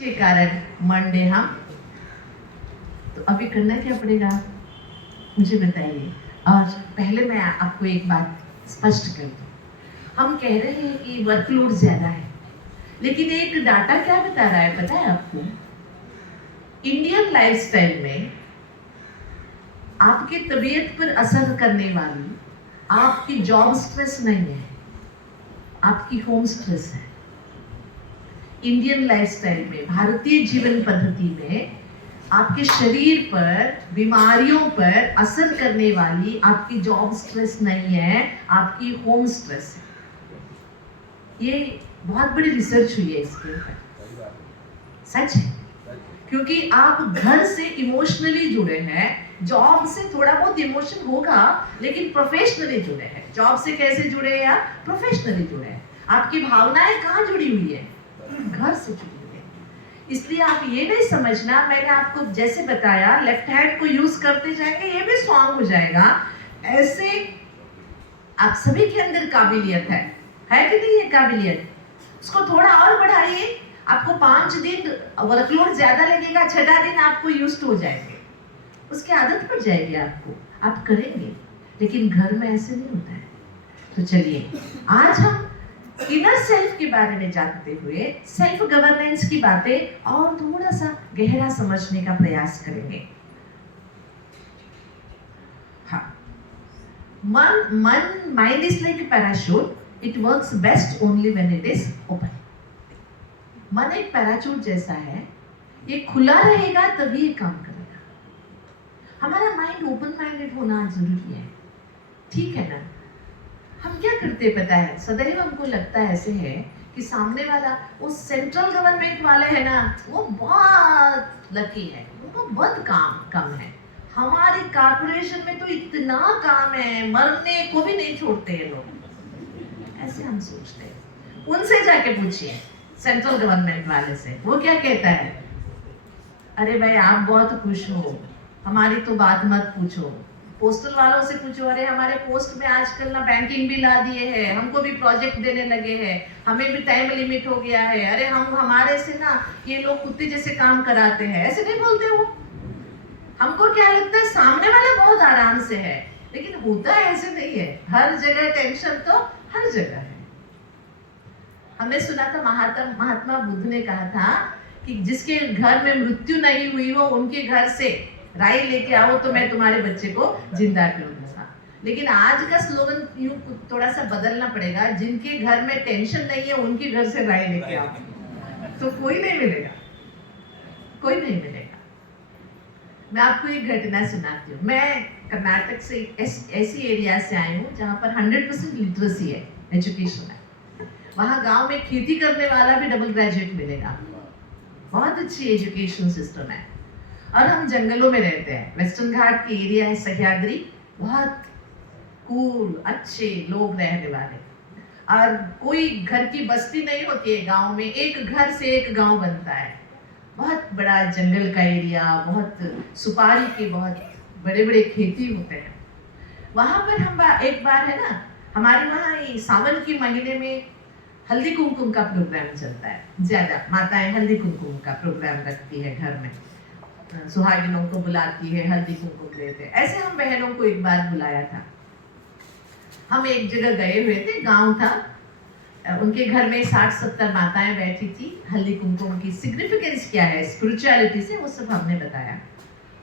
के कारण मंडे हम तो अभी करना क्या पड़ेगा मुझे बताइए। और पहले मैं आपको एक बात स्पष्ट कर दूं। हम कह रहे हैं कि वर्कलोड ज्यादा है, लेकिन एक डाटा क्या बता रहा है पता है आपको? इंडियन लाइफस्टाइल में आपकी तबीयत पर असर करने वाली आपकी जॉब स्ट्रेस नहीं है, आपकी होम स्ट्रेस है। इंडियन लाइफस्टाइल में, भारतीय जीवन पद्धति में आपके शरीर पर, बीमारियों पर असर करने वाली आपकी जॉब स्ट्रेस नहीं है, आपकी होम स्ट्रेस है। ये बहुत बड़ी रिसर्च हुई है इसके ऊपर, सच है। क्योंकि आप घर से इमोशनली जुड़े हैं, जॉब से थोड़ा बहुत इमोशन होगा, लेकिन प्रोफेशनली जुड़े हैं। जॉब से कैसे जुड़े हैं आप? प्रोफेशनली जुड़े हैं। आपकी भावनाएं कहाँ जुड़ी हुई है? घर से जुड़ी हुई है। इसलिए आप ये नहीं समझना, मैंने आपको जैसे बताया लेफ्ट हैंड को यूज करते जाएंगे ये भी स्ट्रांग हो जाएगा। ऐसे आप सभी के अंदर काबिलियत है कि नहीं? ये काबिलियत उसको थोड़ा और बढ़ाइए। आपको 5 दिन वर्कलोड ज्यादा लगेगा, 6वां दिन आपको यूज्ड हो जाएंगे, उसकी आदत पड़ जाएगी आपको, आप करेंगे। लेकिन घर में ऐसे नहीं होता है। तो चलिए आज हम इनर सेल्फ के बारे में जानते हुए सेल्फ गवर्नेंस की बातें और थोड़ा सा गहरा समझने का प्रयास करेंगे। हाँ, mind is like a parachute. It works best only when it is open. मन एक पैराचूट जैसा है, ये खुला रहेगा तभी ये काम करेगा। हमारा माइंड ओपन माइंडेड होना जरूरी है, ठीक है ना? हम क्या करते पता है, सदैव हमको लगता है ऐसे है कि सामने वाला, वो सेंट्रल गवर्नमेंट वाले है ना, वो बहुत लकी है, उनको बहुत काम कम है। हमारे कॉर्पोरेशन में तो इतना काम है, मरने को भी नहीं छोड़ते हैं लोग, ऐसे हम सोचते हैं। उनसे जाके पूछिए सेंट्रल गवर्नमेंट वाले से, वो क्या कहता है? अरे भाई आप बहुत खुश हो, हमारी तो बात मत पूछो। पोस्टल वालों से पूछो, अरे हमारे पोस्ट में आजकल ना बैंकिंग भी ला दिए हैं, हमको भी प्रोजेक्ट देने लगे हैं, हमें भी टाइम लिमिट हो गया है, अरे हम हमारे से ना ये लोग कुत्ते जैसे काम कराते हैं। ऐसे नहीं बोलते हो। हमको क्या लगता है सामने वाला बहुत आराम से है, लेकिन होता है ऐसे नहीं है। हर जगह टेंशन तो हर जगह है। हमने सुना था महात्मा बुद्ध ने कहा था कि जिसके घर में मृत्यु नहीं हुई हो उनके घर से राई लेके आओ तो मैं तुम्हारे बच्चे को जिंदा कर दूंगा। लेकिन आज का स्लोगन यूं थोड़ा सा बदलना पड़ेगा, जिनके घर में टेंशन नहीं है उनके घर से राई लेके आओ, तो कोई नहीं मिलेगा, कोई नहीं मिलेगा। मैं आपको एक घटना सुनाती हूँ। मैं कर्नाटक से ऐसी एरिया से आई हूँ जहाँ पर 100% लिटरेसी है, एजुकेशन है। वहाँ गांव में खेती करने वाला भी डबल ग्रेजुएट मिलेगा, बहुत अच्छी एजुकेशन सिस्टम है। और हम जंगलों में रहते हैं, वेस्टर्न घाट की एरिया है, सह्याद्री, बहुत कूल अच्छे लोग रहने वाले। और कोई घर की बस्ती नहीं होती है गांव में, एक घर से एक गांव बनता है। बहुत बड़ा जंगल का एरिया, बहुत सुपारी के बहुत बड़े बड़े खेती होते हैं वहां पर। हम एक बार है ना, हमारे वहाँ सावन के महीने में हल्दी कुमकुम का प्रोग्राम चलता है। ज्यादा माताएं हल्दी कुमकुम का प्रोग्राम रखती है घर में, सुहागिनों को बुलाती है, हल्दी कुमकुम देते हैं। ऐसे हम बहनों को एक बार बुलाया था। हम एक जगह गए हुए थे, गांव था, उनके घर में 60-70 माताएं बैठी थी। हल्दी कुमकुम की सिग्निफिकेंस क्या है स्पिरिचुअलिटी से, वो सब हमने बताया।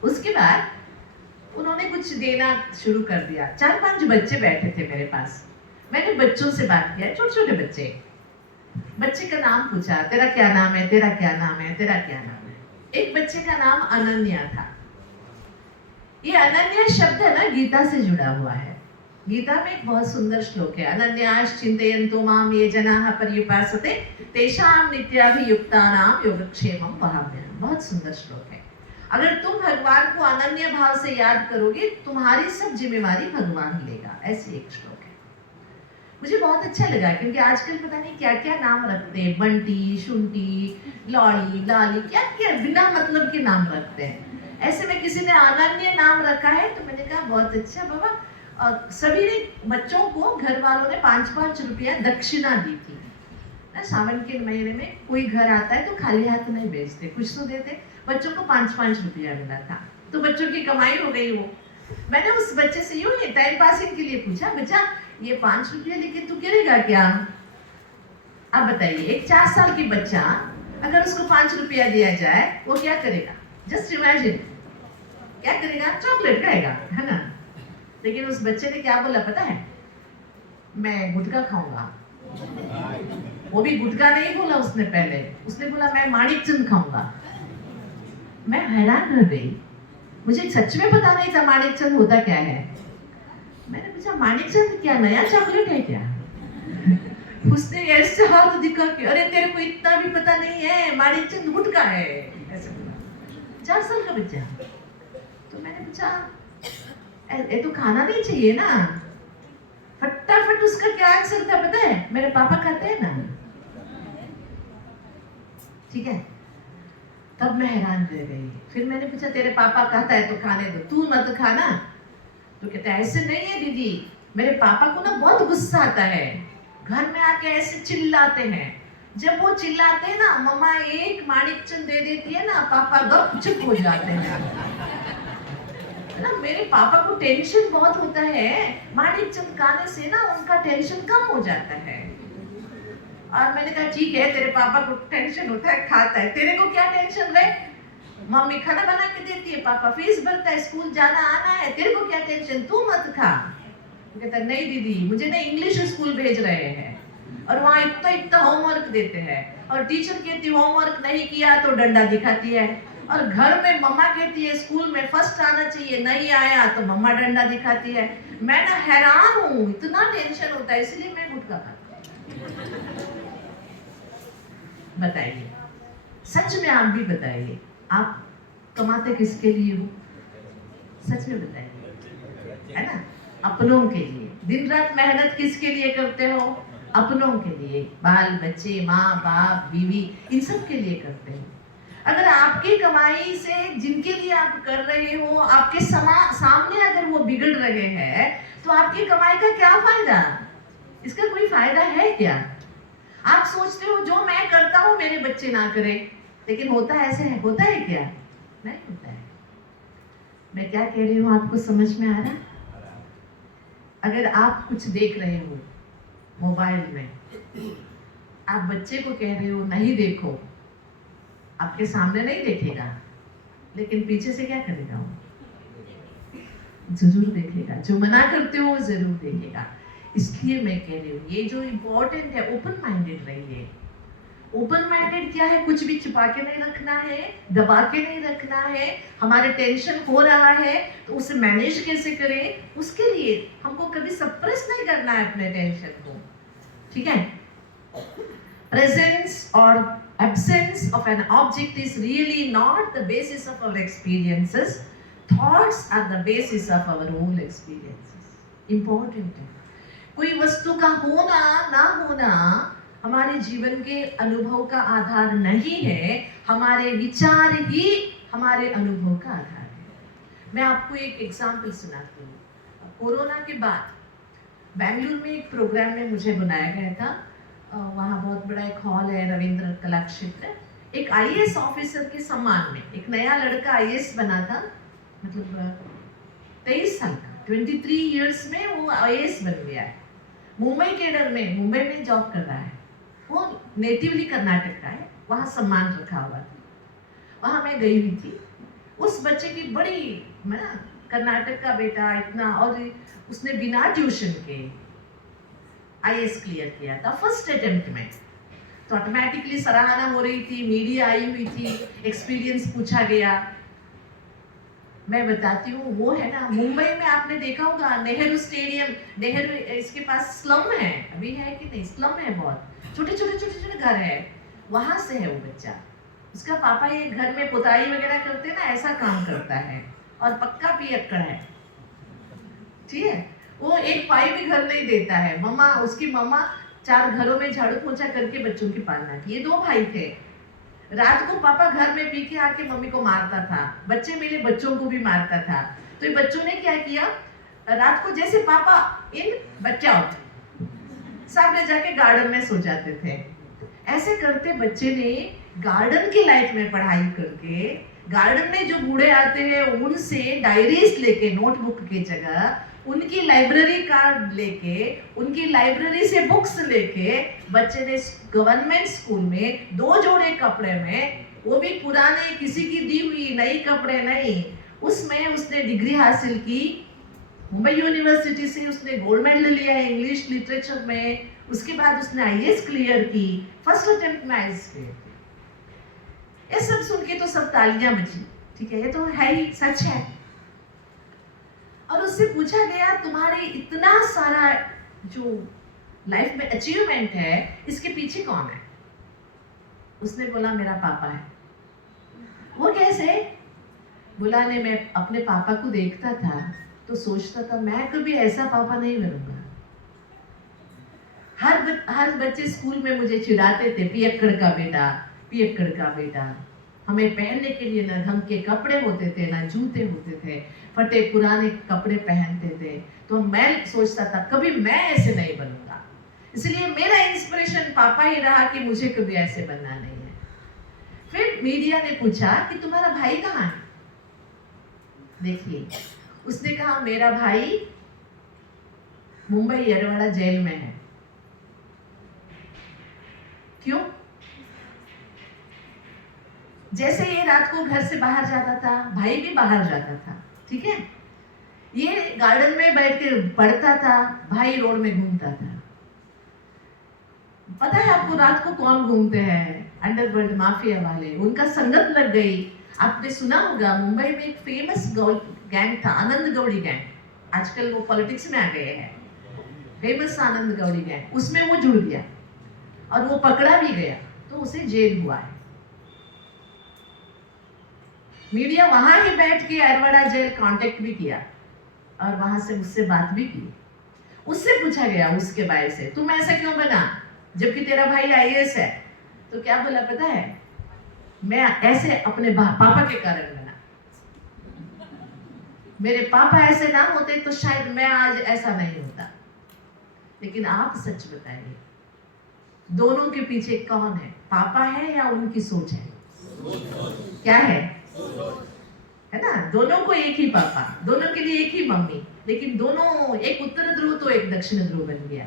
उसके बाद उन्होंने कुछ देना शुरू कर दिया। 4-5 बच्चे बैठे थे मेरे पास। मैंने बच्चों से बात किया, छोटे छोटे बच्चे। बच्चे का नाम पूछा, तेरा क्या नाम है, तेरा क्या नाम है, तेरा क्या नाम है। एक बच्चे का नाम अनन्या था। ये अनन्या शब्द है ना, गीता से जुड़ा हुआ है। गीता में एक बहुत सुंदर श्लोक है, अनन्याश्च चिंतयन्तो माम ये जनाः पर्युपासते तेषां नित्याभियुक्तानां योगक्षेमं वहाम्यहम्। बहुत सुंदर श्लोक है। अगर तुम भगवान को अनन्य भाव से याद करोगे, तुम्हारी सब जिम्मेवारी भगवान लेगा, ऐसी एक श्लोक है। मुझे बहुत अच्छा लगा, क्योंकि आजकल पता नहीं क्या क्या नाम रखते हैं, बंटी, शुंटी, लॉली, लाली, क्या क्या बिना मतलब के नाम रखते हैं। ऐसे में किसी ने अनन्य नाम रखा है, तो मैंने कहा बहुत अच्छा बाबा। और सभी ने, बच्चों को घर वालों ने 5-5 रुपया दक्षिणा दी थी। सावन के महीने में कोई घर आता है तो खाली हाथ नहीं भेजते, कुछ तो देते। बच्चों को 5-5 रुपया मिला था, तो बच्चों की कमाई हो गई वो। मैंने उस बच्चे से यूं ही टाइम पासिंग के लिए पूछा, बच्चा ये 5 रुपया लेके तू करेगा क्या? आप बताइए, एक 4 साल की बच्चा अगर उसको 5 रुपया दिया जाए वो क्या करेगा? जस्ट इमेजिन, क्या करेगा? चॉकलेट खाएगा, है ना? लेकिन उस बच्चे ने क्या बोला पता है? मैं गुटखा खाऊंगा। वो भी गुटखा नहीं बोला उसने, पहले उसने बोला मैं माणिक चंद खाऊंगा। मैं हैरान रह गई, मुझे सच में पता नहीं था माणिक चंद होता क्या है। मैंने पूछा माणिक चंद क्या नया चॉकलेट है क्या? उसने ऐसे हाथ दिखा कि अरे तेरे को इतना भी पता नहीं है, माणिक चंद गुटखा है, ऐसे बोला। 4 साल का बच्चा। तो मैंने पूछा ये तो खाना नहीं चाहिए ना? फटाफट उसका क्या आंसर था पता है? मेरे पापा खाते हैं ना। ठीक है, तब मैं हैरान रह गई। फिर मैंने पूछा तेरे पापा खाता है तो खाने दो, तू मत खाना। तो कहते ऐसे नहीं है दीदी, मेरे पापा को ना बहुत गुस्सा आता है, घर में आके ऐसे चिल्लाते हैं। जब वो चिल्लाते हैं ना, मम्मा एक माणिक चंद दे देती है ना, पापा गपचुप हो जाते हैं ना। मेरे पापा को टेंशन बहुत होता है, माणिक चंद खाने से ना उनका टेंशन कम हो जाता है। और मैंने कहा ठीक है, तेरे पापा को टेंशन होता है, खाता है, तेरे को क्या टेंशन रे? मम्मी खाना बना के देती है, पापा फीस भरता है, स्कूल जाना आना है, तेरे को क्या टेंशन? तू मत खा। कहता नहीं दीदी, मुझे ना इंग्लिश स्कूल भेज रहे हैं और वहाँ इतना इतना होमवर्क देते हैं, और टीचर कहती होमवर्क नहीं किया तो डंडा दिखाती है, और घर में मम्मा कहती है स्कूल में फर्स्ट आना चाहिए, नहीं आया तो मम्मा डंडा दिखाती है। मैं ना हैरान हूँ, इतना टेंशन होता है, इसलिए मैं गुटखा खाती। बताइए, सच में आप भी बताइए, आप कमाते किसके लिए हो? सच में बताइए, है ना? अपनों के लिए। दिन रात मेहनत किसके लिए करते हो? अपनों के लिए। बाल बच्चे, माँ बाप, बीवी, इन सब के लिए करते हो। अगर आपकी कमाई से जिनके लिए आप कर रहे हो, आपके सामने अगर वो बिगड़ रहे हैं, तो आपकी कमाई का क्या फायदा? इसका कोई फायदा है क्या? आप सोचते हो जो मैं करता हूँ मेरे बच्चे ना करें, लेकिन होता ऐसे है? होता है क्या? नहीं होता है। मैं क्या कह रही हूँ आपको समझ में आ रहा है? अगर आप कुछ देख रहे हो मोबाइल में, आप बच्चे को कह रहे हो नहीं देखो, आपके सामने नहीं देखेगा, लेकिन पीछे से क्या करेगा? वो जरूर देखेगा। जो मना करते हो वो जरूर देखेगा। इसलिए मैं कह रही हूँ ये जो इम्पोर्टेंट है, ओपन माइंडेड रहिए। ओपन माइंडेड क्या है? कुछ भी छुपा के नहीं रखना है, दबा के नहीं रखना है। हमारे टेंशन हो रहा है तो उसे मैनेज कैसे करें, उसके लिए हमको कभी सप्रेस नहीं करना है अपने टेंशन को। ठीक है? प्रेजेंस और absence of an object is really not the basis of our experiences. Thoughts are the basis of our whole experiences. Important है। कोई वस्तु का होना ना होना हमारे जीवन के अनुभव का आधार नहीं है, हमारे विचार ही हमारे अनुभव का आधार है। मैं आपको एक एग्जाम्पल सुनाती हूँ। कोरोना के बाद बेंगलुरु में एक प्रोग्राम में मुझे बुलाया गया था। वहाँ बहुत बड़ा एक हॉल है, रविंद्र कला क्षेत्र। एक आईएएस ऑफिसर के सम्मान में एक नया लड़का आईएएस बना था, मतलब 23 साल का, 23 इयर्स में वो आईएएस बन गया है। मुंबई केडर में, मुंबई में जॉब कर रहा है। वो नेटिवली कर्नाटक का है, वहाँ सम्मान रखा हुआ था। वहाँ मैं गई हुई थी। उस बच्चे की बड़ी, मैं ना, कर्नाटक का बेटा इतना, और उसने बिना ट्यूशन के आईएएस क्लियर किया था फर्स्ट अटेम्प्ट में। तो ऑटोमेटिकली सराहना हो रही थी, मीडिया आई हुई थी, एक्सपीरियंस पूछा गया। मैं बताती हूँ, वो है ना, मुंबई में आपने देखा होगा नेहरू स्टेडियम, नेहरू, इसके पास स्लम है, अभी है कि नहीं? स्लम है, बहुत छोटे छोटे घर है। वहां से है वो बच्चा। उसका पापा ये घर में पुताई वगैरह करते ना, ऐसा काम करता है, और पक्का पियक्कड़ है। ठीक है? वो एक पाई भी घर नहीं देता है। मम्मा, उसकी मम्मा 4 घरों में झाड़ू पोछा करके बच्चों की पालना की। ये 2 भाई थे। रात को पापा घर में पी के आके मम्मी को मारता था, बच्चे मेरे बच्चों को भी मारता था। तो ये बच्चों ने क्या किया, रात को जैसे पापा इन, बच्चा आउट, सब ले जाके गार्डन में सो जाते थे। ऐसे करते बच्चे ने गार्डन की लाइफ में पढ़ाई करके, गार्डन में जो बूढ़े आते हैं उनसे डायरीज लेके, नोटबुक की जगह उनकी लाइब्रेरी कार्ड लेके, उनकी लाइब्रेरी से बुक्स लेके बच्चे ने गवर्नमेंट स्कूल में 2 जोड़े कपड़े में, वो भी पुराने, किसी की दी हुई, नई कपड़े नहीं, उसमें उसने डिग्री हासिल की। मुंबई यूनिवर्सिटी से उसने गोल्ड मेडल लिया इंग्लिश लिटरेचर में। उसके बाद उसने आईएएस क्लियर की, फर्स्ट अटेम्प्ट में आईएएस क्लियर की। ये सब सुन के तो सब तालियां बजी, ठीक है, ये तो है ही, सच है। और उससे पूछा गया तुम्हारे इतना सारा जो लाइफ में अचीवमेंट है, इसके पीछे कौन है? उसने बोला मेरा पापा है। वो कैसे? बोला ने मैं अपने पापा को देखता था तो सोचता था मैं कभी ऐसा पापा नहीं बनूंगा। हर बच्चे स्कूल में मुझे चिढ़ाते थे, पियक्कड़ का बेटा, पियक्कड़ का बेटा। हमें पहनने के लिए ना ढंग के कपड़े होते थे, ना जूते होते थे, फटे पुराने कपड़े पहनते थे। तो मैं सोचता था कभी मैं ऐसे नहीं बनूंगा। इसलिए मेरा इंस्पिरेशन पापा ही रहा कि मुझे कभी ऐसे बनना नहीं है। फिर मीडिया ने पूछा कि तुम्हारा भाई कहाँ है? देखिए, उसने कहा मेरा भाई मुंबई येरवड़ा जेल में है। क्यों? जैसे ये रात को घर से बाहर जाता था, भाई भी बाहर जाता था, ठीक है, ये गार्डन में बैठ के पढ़ता था, भाई रोड में घूमता था। पता है आपको रात को कौन घूमते हैं? अंडरवर्ल्ड माफिया वाले, उनका संगत लग गई। आपने सुना होगा मुंबई में एक फेमस गैंग था, आनंद गौड़ी गैंग। आजकल वो पॉलिटिक्स में आ गए हैं। फेमस आनंद गौड़ी गैंग, उसमें वो जुड़ गया और वो पकड़ा भी गया, तो उसे जेल हुआ है। मीडिया वहां ही बैठ के येरवड़ा जेल कांटेक्ट भी किया और वहां से उससे बात भी की। उससे पूछा गया उसके भाई से, तुम ऐसा क्यों बना जबकि तेरा भाई आईएएस है? तो क्या बोला पता है? मैं ऐसे अपने पापा के कारण बना। मेरे पापा ऐसे ना होते तो शायद मैं आज ऐसा नहीं होता। लेकिन आप सच बताइए, दोनों के पीछे कौन है? पापा है या उनकी सोच है? क्या है ना? दोनों को एक ही पापा, दोनों के लिए एक ही मम्मी, लेकिन दोनों, एक उत्तर ध्रुव तो एक दक्षिण ध्रुव बन गया।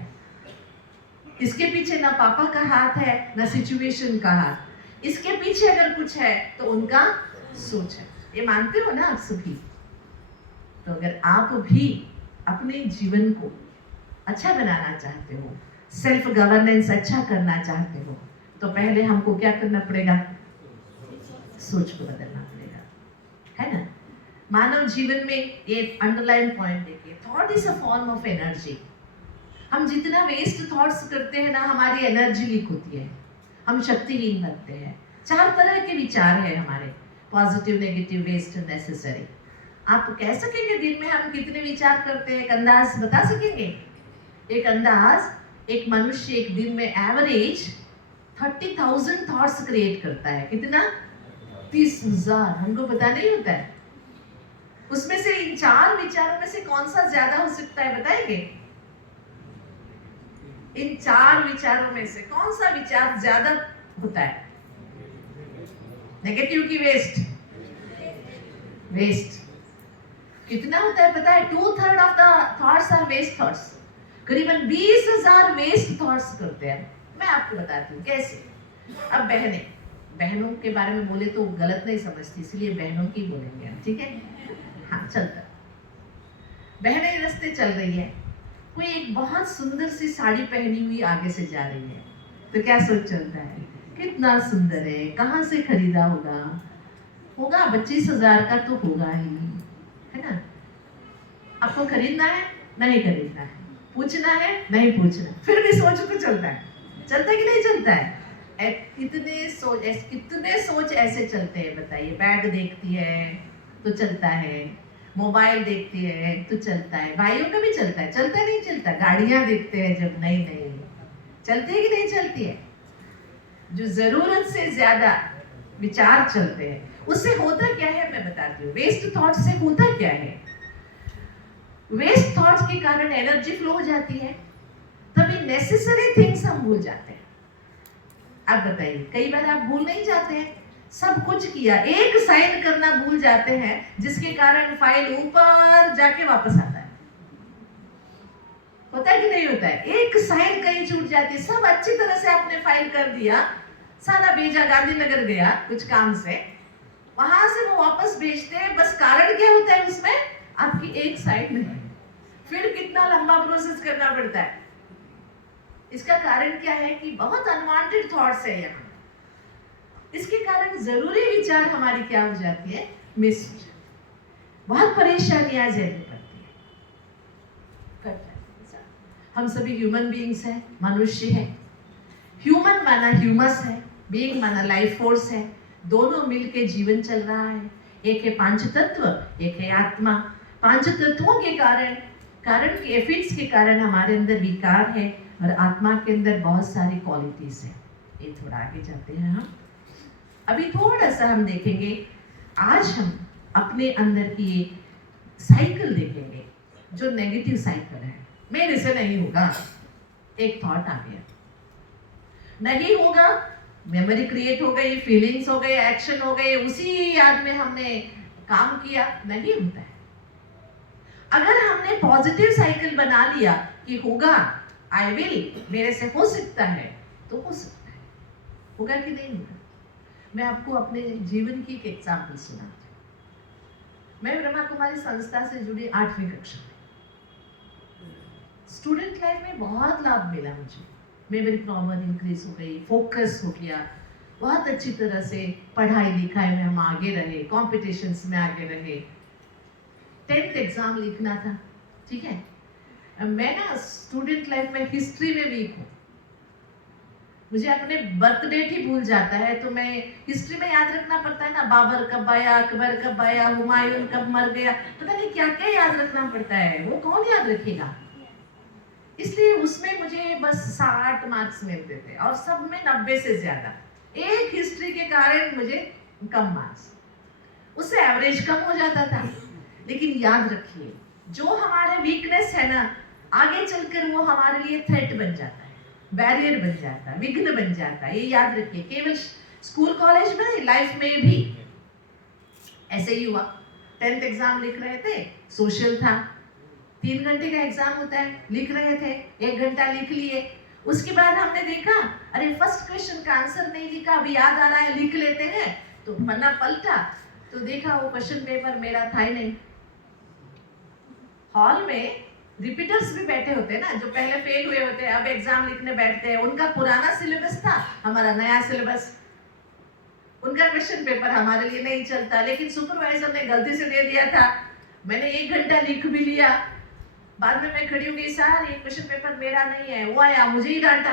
इसके पीछे ना पापा का हाथ है ना सिचुएशन का हाथ। इसके पीछे अगर कुछ है तो उनका सोच है। ये मानते हो ना आप सभी? तो अगर आप भी अपने जीवन को अच्छा बनाना चाहते हो, सेल्फ गवर्नेंस अच्छा करना चाहते हो, तो पहले हमको क्या करना पड़ेगा? सोच को बदलना पड़ेगा, है ना? मानव जीवन में ये अंडरलाइन पॉइंट देखिए, thought is a form of energy. हम जितना वेस्ट थॉट्स करते हैं ना, हमारी एनर्जी लीक होती है, हम शक्तिहीन बनते हैं। 4 तरह के विचार हैं हमारे, पॉजिटिव, नेगेटिव, वेस्ट, नेसेसरी। आप कह सकेंगे दिन में हम कितने विचार करते हैं? एक अंदाज बता सकेंगे? एक अंदाज, एक मनुष्य एक दिन में एवरेज 30,000 थॉट्स क्रिएट करता है। कितना? 30,000। हमको पता नहीं होता है। उसमें से इन 4 विचारों में से कौन सा ज्यादा हो सकता है, बताएंगे? इन 4 विचारों में से कौन सा विचार ज्यादा होता है? नेगेटिव की वेस्ट? वेस्ट कितना होता है पता है? 2/3 of the thoughts are waste thoughts. करीबन 20,000 वेस्ट थॉट्स करते हैं। मैं आपको बताती हूँ कैसे। अब बहनों के बारे में बोले तो गलत नहीं समझती, इसलिए बहनों की बोलेंगे हम, ठीक है? हाँ, चलता। बहनें रास्ते चल रही है, कोई एक बहुत सुंदर सी साड़ी पहनी हुई आगे से जा रही है, तो क्या सोच चलता है? कितना सुंदर है, कहाँ से खरीदा होगा? 25,000 का तो होगा ही, है ना? आपको खरीदना है? नहीं खरीदना है। पूछना है? नहीं पूछना। फिर भी सोच तो चलता है कि नहीं चलता है? कितने सोच ऐसे चलते हैं बताइए। बैग देखती है तो चलता है, मोबाइल देखती है तो चलता है, भाइयों का भी चलता है, चलता नहीं चलता? गाड़ियां देखते हैं जब नई चलती है कि नहीं चलती है? जो जरूरत से ज्यादा विचार चलते हैं, उससे होता क्या है मैं बताती हूँ। वेस्ट थॉट से होता क्या है? वेस्ट थॉट्स के कारण एनर्जी फ्लो हो जाती है, तभी नेसेसरी थिंग्स हम भूल जाते हैं। आप बताइए, कई बार आप भूल नहीं जाते हैं? सब कुछ किया, एक साइन करना भूल जाते हैं, जिसके कारण फाइल ऊपर जाके वापस आता है। होता है कि नहीं होता है? एक साइन कहीं छूट जाती है, सब अच्छी तरह से आपने फाइल कर दिया, सारा भेजा, गांधीनगर गया कुछ काम से, वहां से वो वापस भेजते हैं, बस कारण क्या होता है उसमें? आपकी एक साइड नहीं। फिर कितना लंबा प्रोसेस करना पड़ता है। इसका कारण क्या है कि बहुत अनवांटेड थॉट्स है यहाँ। इसके कारण जरूरी विचार हमारी क्या हो जाती है? मिस हो जाती है। बहुत परेशानियां झेलनी पड़ती है। हम सभी ह्यूमन बीइंग्स हैं, मनुष्य है। ह्यूमन माना ह्यूमस है, बीइंग माना लाइफ फोर्स है। दोनों मिलके जीवन चल रहा है। एक है पांच तत्व, एक है आत्मा। पांच तत्वों के कारण के एफिड्स के कारण हमारे अंदर विकार है, और आत्मा के अंदर बहुत सारी क्वालिटीज है। ये थोड़ा आगे जाते हैं हम। अभी थोड़ा सा हम देखेंगे, आज हम अपने अंदर की साइकिल देखेंगे, जो नेगेटिव साइकिल है। मेरे से नहीं होगा, एक थॉट आ गया, नहीं होगा, मेमोरी क्रिएट हो गई, फीलिंग्स हो गए, एक्शन हो गए, उसी याद में हमने काम किया, नहीं होता है। अगर हमने पॉजिटिव साइकिल बना लिया कि होगा, आई विल, मेरे से हो सकता है, तो हो सकता है। होगा कि नहीं होगा? मैं आपको अपने जीवन की एक एग्जाम्पल सुनाती हूँ। मैं ब्रह्मा कुमारी संस्था से जुड़ी 8वीं कक्षा में। स्टूडेंट लाइफ में बहुत लाभ मिला मुझे। मेमोरी पावर इंक्रीज हो गई, फोकस हो गया, बहुत अच्छी तरह से पढ़ाई लिखाई में हम आगे रहे, कॉम्पिटिशन्स में आगे रहे। 10th एग्जाम लिखना था, ठीक है। मैं ना स्टूडेंट लाइफ में हिस्ट्री में वीक हूँ। मुझे अपने बर्थ डेट ही भूल जाता है, तो मैं हिस्ट्री में याद रखना पड़ता है ना, बाबर कब आया, अकबर कब आया, हुमायूं कब मर गया, पता नहीं क्या क्या याद रखना पड़ता है, वो कौन याद रखेगा। इसलिए उसमें मुझे बस 60 मार्क्स मिलते थे, और सब में 90 से ज्यादा। एक हिस्ट्री के कारण मुझे कम मार्क्स, उससे एवरेज कम हो जाता था। लेकिन याद रखिए, जो हमारे वीकनेस है ना, आगे चलकर वो हमारे लिए थ्रेट बन जाता है, बैरियर बन जाता है, विघ्न बन जाता है। ये याद रखिए, केवल स्कूल कॉलेज में, लाइफ में भी ऐसे ही हुआ। 10th एग्जाम लिख रहे थे, सोशल था, 3 घंटे का एग्जाम होता है, लिख रहे थे, 1 घंटा लिख लिए। उसके बाद हमने देखा, अरे फर्स्ट क्वेश्चन का आंसर नहीं लिखा, अभी याद आ रहा है, लिख लेते हैं। तो पन्ना पलटा तो देखा वो क्वेश्चन पेपर मेरा था ही नहीं। हॉल में रिपीटर्स भी बैठे होते हैं ना, जो पहले फेल हुए होते हैं, अब एग्जाम लिखने बैठते हैं। उनका पुराना सिलेबस था, हमारा नया सिलेबस। उनका क्वेश्चन पेपर हमारे लिए नहीं चलता, लेकिन सुपरवाइजर ने गलती से दे दिया था। मैंने 1 घंटा लिख भी लिया। बाद में मैं खड़ी हो गई, सर ये क्वेश्चन पेपर मेरा नहीं है। वो आया, मुझे ही डांटा,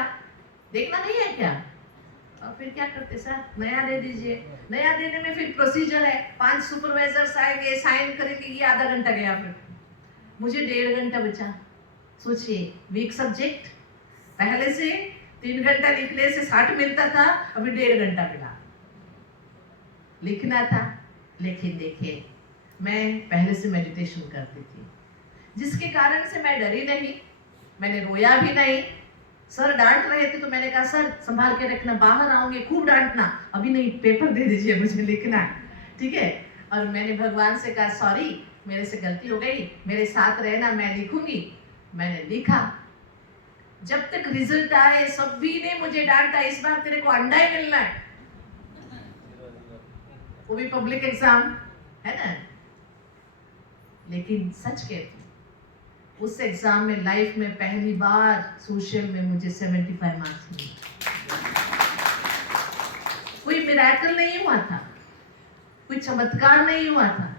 देखना नहीं है क्या? और फिर क्या करते, सर नया दे दीजिए। नया देने में फिर प्रोसीजर है, 5 सुपरवाइजर्स आएंगे, साइन करेंगे, ये आधा घंटा गया। फिर मुझे 1.5 घंटा बचा। सोचिए, वीक सब्जेक्ट, पहले से 3 घंटा लिखने से 60 मिलता था, अभी 1.5 घंटा मिला। लिखना था, लेकिन देखिए मैं पहले से मेडिटेशन करती थी, जिसके कारण से मैं डरी नहीं, मैंने रोया भी नहीं। सर डांट रहे थे तो मैंने कहा, सर संभाल के रखना, बाहर आऊंगे खूब डांटना, अभी नहीं, पेपर दे दीजिए, मुझे लिखना है, ठीक है। और मैंने भगवान से कहा, सॉरी मेरे से गलती हो गई, मेरे साथ रहना, मैं लिखूंगी। मैंने लिखा। जब तक रिजल्ट आए सभी ने मुझे डांटा, इस बार तेरे को अंडा ही मिलना है, वो भी पब्लिक एग्जाम है ना। लेकिन सच कहती, उस एग्जाम में लाइफ में पहली बार सोशल में मुझे 75 मार्क्स मिले। कोई मिरेकल नहीं हुआ था, कोई चमत्कार नहीं हुआ था,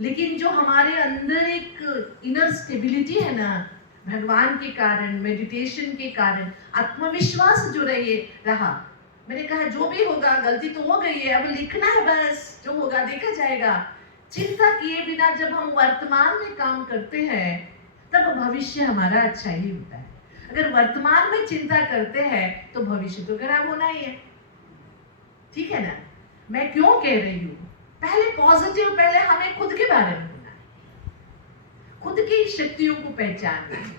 लेकिन जो हमारे अंदर एक इनर स्टेबिलिटी है ना, भगवान के कारण, मेडिटेशन के कारण, आत्मविश्वास जो रहा। मैंने कहा, जो भी होगा, गलती तो हो गई है, अब लिखना है बस, जो होगा देखा जाएगा। चिंता किए बिना जब हम वर्तमान में काम करते हैं, तब भविष्य हमारा अच्छा ही होता है। अगर वर्तमान में चिंता करते हैं तो भविष्य तो खराब होना ही है, ठीक है ना। मैं क्यों कह रही हूँ, पहले पॉजिटिव, पहले हमें खुद के बारे में होना है, खुद की शक्तियों को पहचानना है।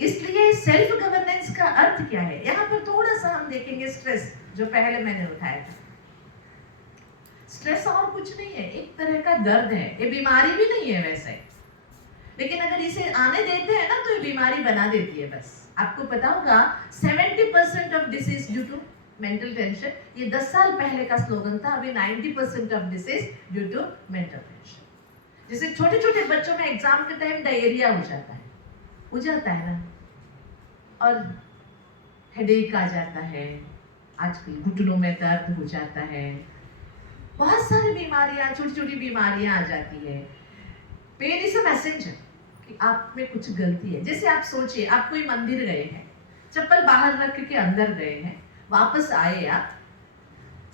इसलिए सेल्फ गवर्नेंस का अर्थ क्या है, यहाँ पर थोड़ा सा हम देखेंगे स्ट्रेस, जो पहले मैंने उठाया था। स्ट्रेस और कुछ नहीं है, एक तरह का दर्द है, ये बीमारी भी नहीं है वैसे, लेकिन अगर इसे आने देते हैं ना तो ये बीमारी बना देती है। बस आपको पता होगा 70% of disease due to mental tension, ये 10 साल पहले का स्लोगन था, अभी 90% of disease due to mental tension. जैसे छोटे छोटे बच्चों में एग्जाम के टाइम डायरिया हो जाता है ना, और हेडेक आ जाता है, आजकल घुटनों में दर्द हो जाता है, बहुत सारी बीमारियां, छोटी छोटी बीमारियां आ जाती है। पेन इज अ मैसेंजर कि आप में कुछ गलती है। जैसे आप सोचिए, आप कोई मंदिर गए हैं, चप्पल बाहर रख के अंदर गए हैं, वापस आए आप,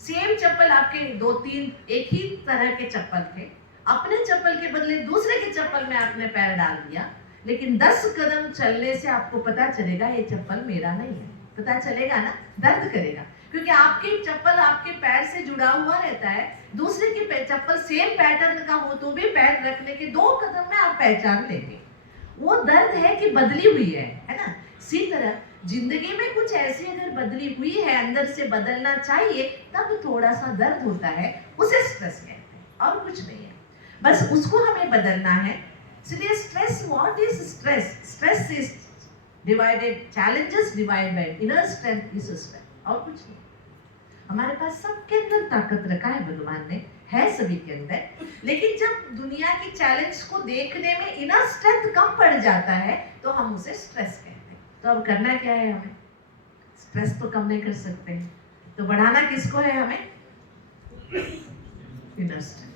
सेम चप्पल आपके 2-3 एक ही तरह के चप्पल थे, अपने चप्पल के बदले दूसरे के चप्पल में आपने पैर डाल दिया, लेकिन 10 कदम चलने से आपको पता चलेगा ये चप्पल मेरा नहीं है, पता चलेगा ना, दर्द करेगा, क्योंकि आपकी चप्पल आपके पैर से जुड़ा हुआ रहता है। दूसरे की चप्पल सेम पैटर्न का हो तो भी पैर रखने के 2 कदम में आप पहचान लेंगे, वो दर्द है कि बदली हुई है ना। इसी तरह जिंदगी में कुछ ऐसी अगर बदली हुई है, अंदर से बदलना चाहिए, तब थोड़ा सा दर्द होता है, उसे स्ट्रेस कहते हैं, और कुछ नहीं है, बस उसको हमें बदलना है। इसलिए stress, what is stress? Stress is divided, challenges divide by inner strength is strength, और कुछ नहीं। हमारे पास सबके अंदर ताकत रखा है भगवान ने, है सभी के अंदर, लेकिन जब दुनिया की चैलेंज को देखने में इनर स्ट्रेंथ कम पड़ जाता है तो हम उसे स्ट्रेस कहते हैं। तो अब करना क्या है हमें? स्ट्रेस तो कम नहीं कर सकते, तो बढ़ाना किसको है हमें? Inner strength.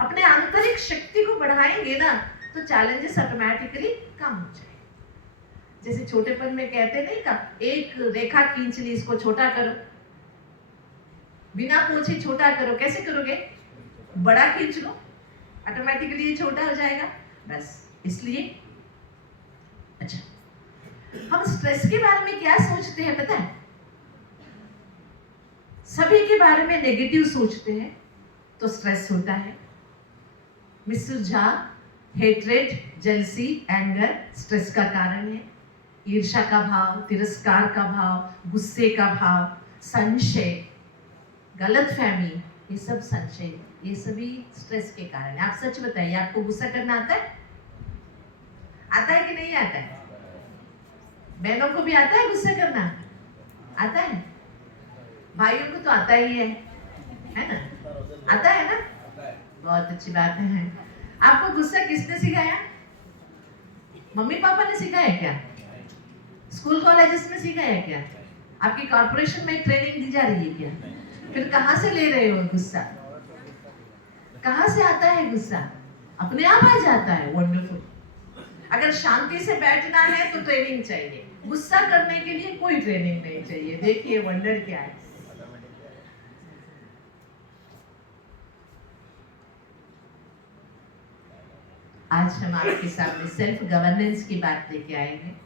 अपने आंतरिक शक्ति को बढ़ाएंगे ना तो चैलेंजेस ऑटोमेटिकली कम हो जाएंगे। जैसे छोटेपन में कहते नहीं का, एक रेखा खींच ली, इसको छोटा करो, बिना पूछे छोटा करो, कैसे करोगे? बड़ा खींच लो, ऑटोमेटिकली ये छोटा हो जाएगा। बस इसलिए अच्छा, हम स्ट्रेस के बारे में क्या सोचते हैं पता है? सभी के बारे में नेगेटिव सोचते हैं तो स्ट्रेस होता है। Mister Jha, hatred, jealousy, anger stress का कारण है। ईर्ष्या का भाव, तिरस्कार का भाव, गुस्से का भाव, संशय, गलतफहमी, ये सब संशय, ये सभी स्ट्रेस के कारण है। आप सच बताइए, आपको गुस्सा करना आता है? आता है कि नहीं आता है? बहनों को भी आता है गुस्सा करना? आता है? भाइयों को तो आता ही है ना? आता है ना? बहुत अच्छी बात है। आपको गुस्सा किसने सिखाया? मम्मी पापा ने सिखाया क्या? स्कूल कॉलेजेस में सिखाया क्या? आपकी कॉर्पोरेशन में ट्रेनिंग दी जा रही है क्या? फिर कहां से ले रहे हो गुस्सा? कहां से आता है गुस्सा? अपने आप आ जाता है। वंडरफुल। अगर शांति से बैठना है तो ट्रेनिंग चाहिए, गुस्सा करने के लिए कोई ट्रेनिंग नहीं चाहिए। देखिए वंडर क्या है। आज हम आपके सामने सेल्फ गवर्नेंस की बात लेके आए हैं।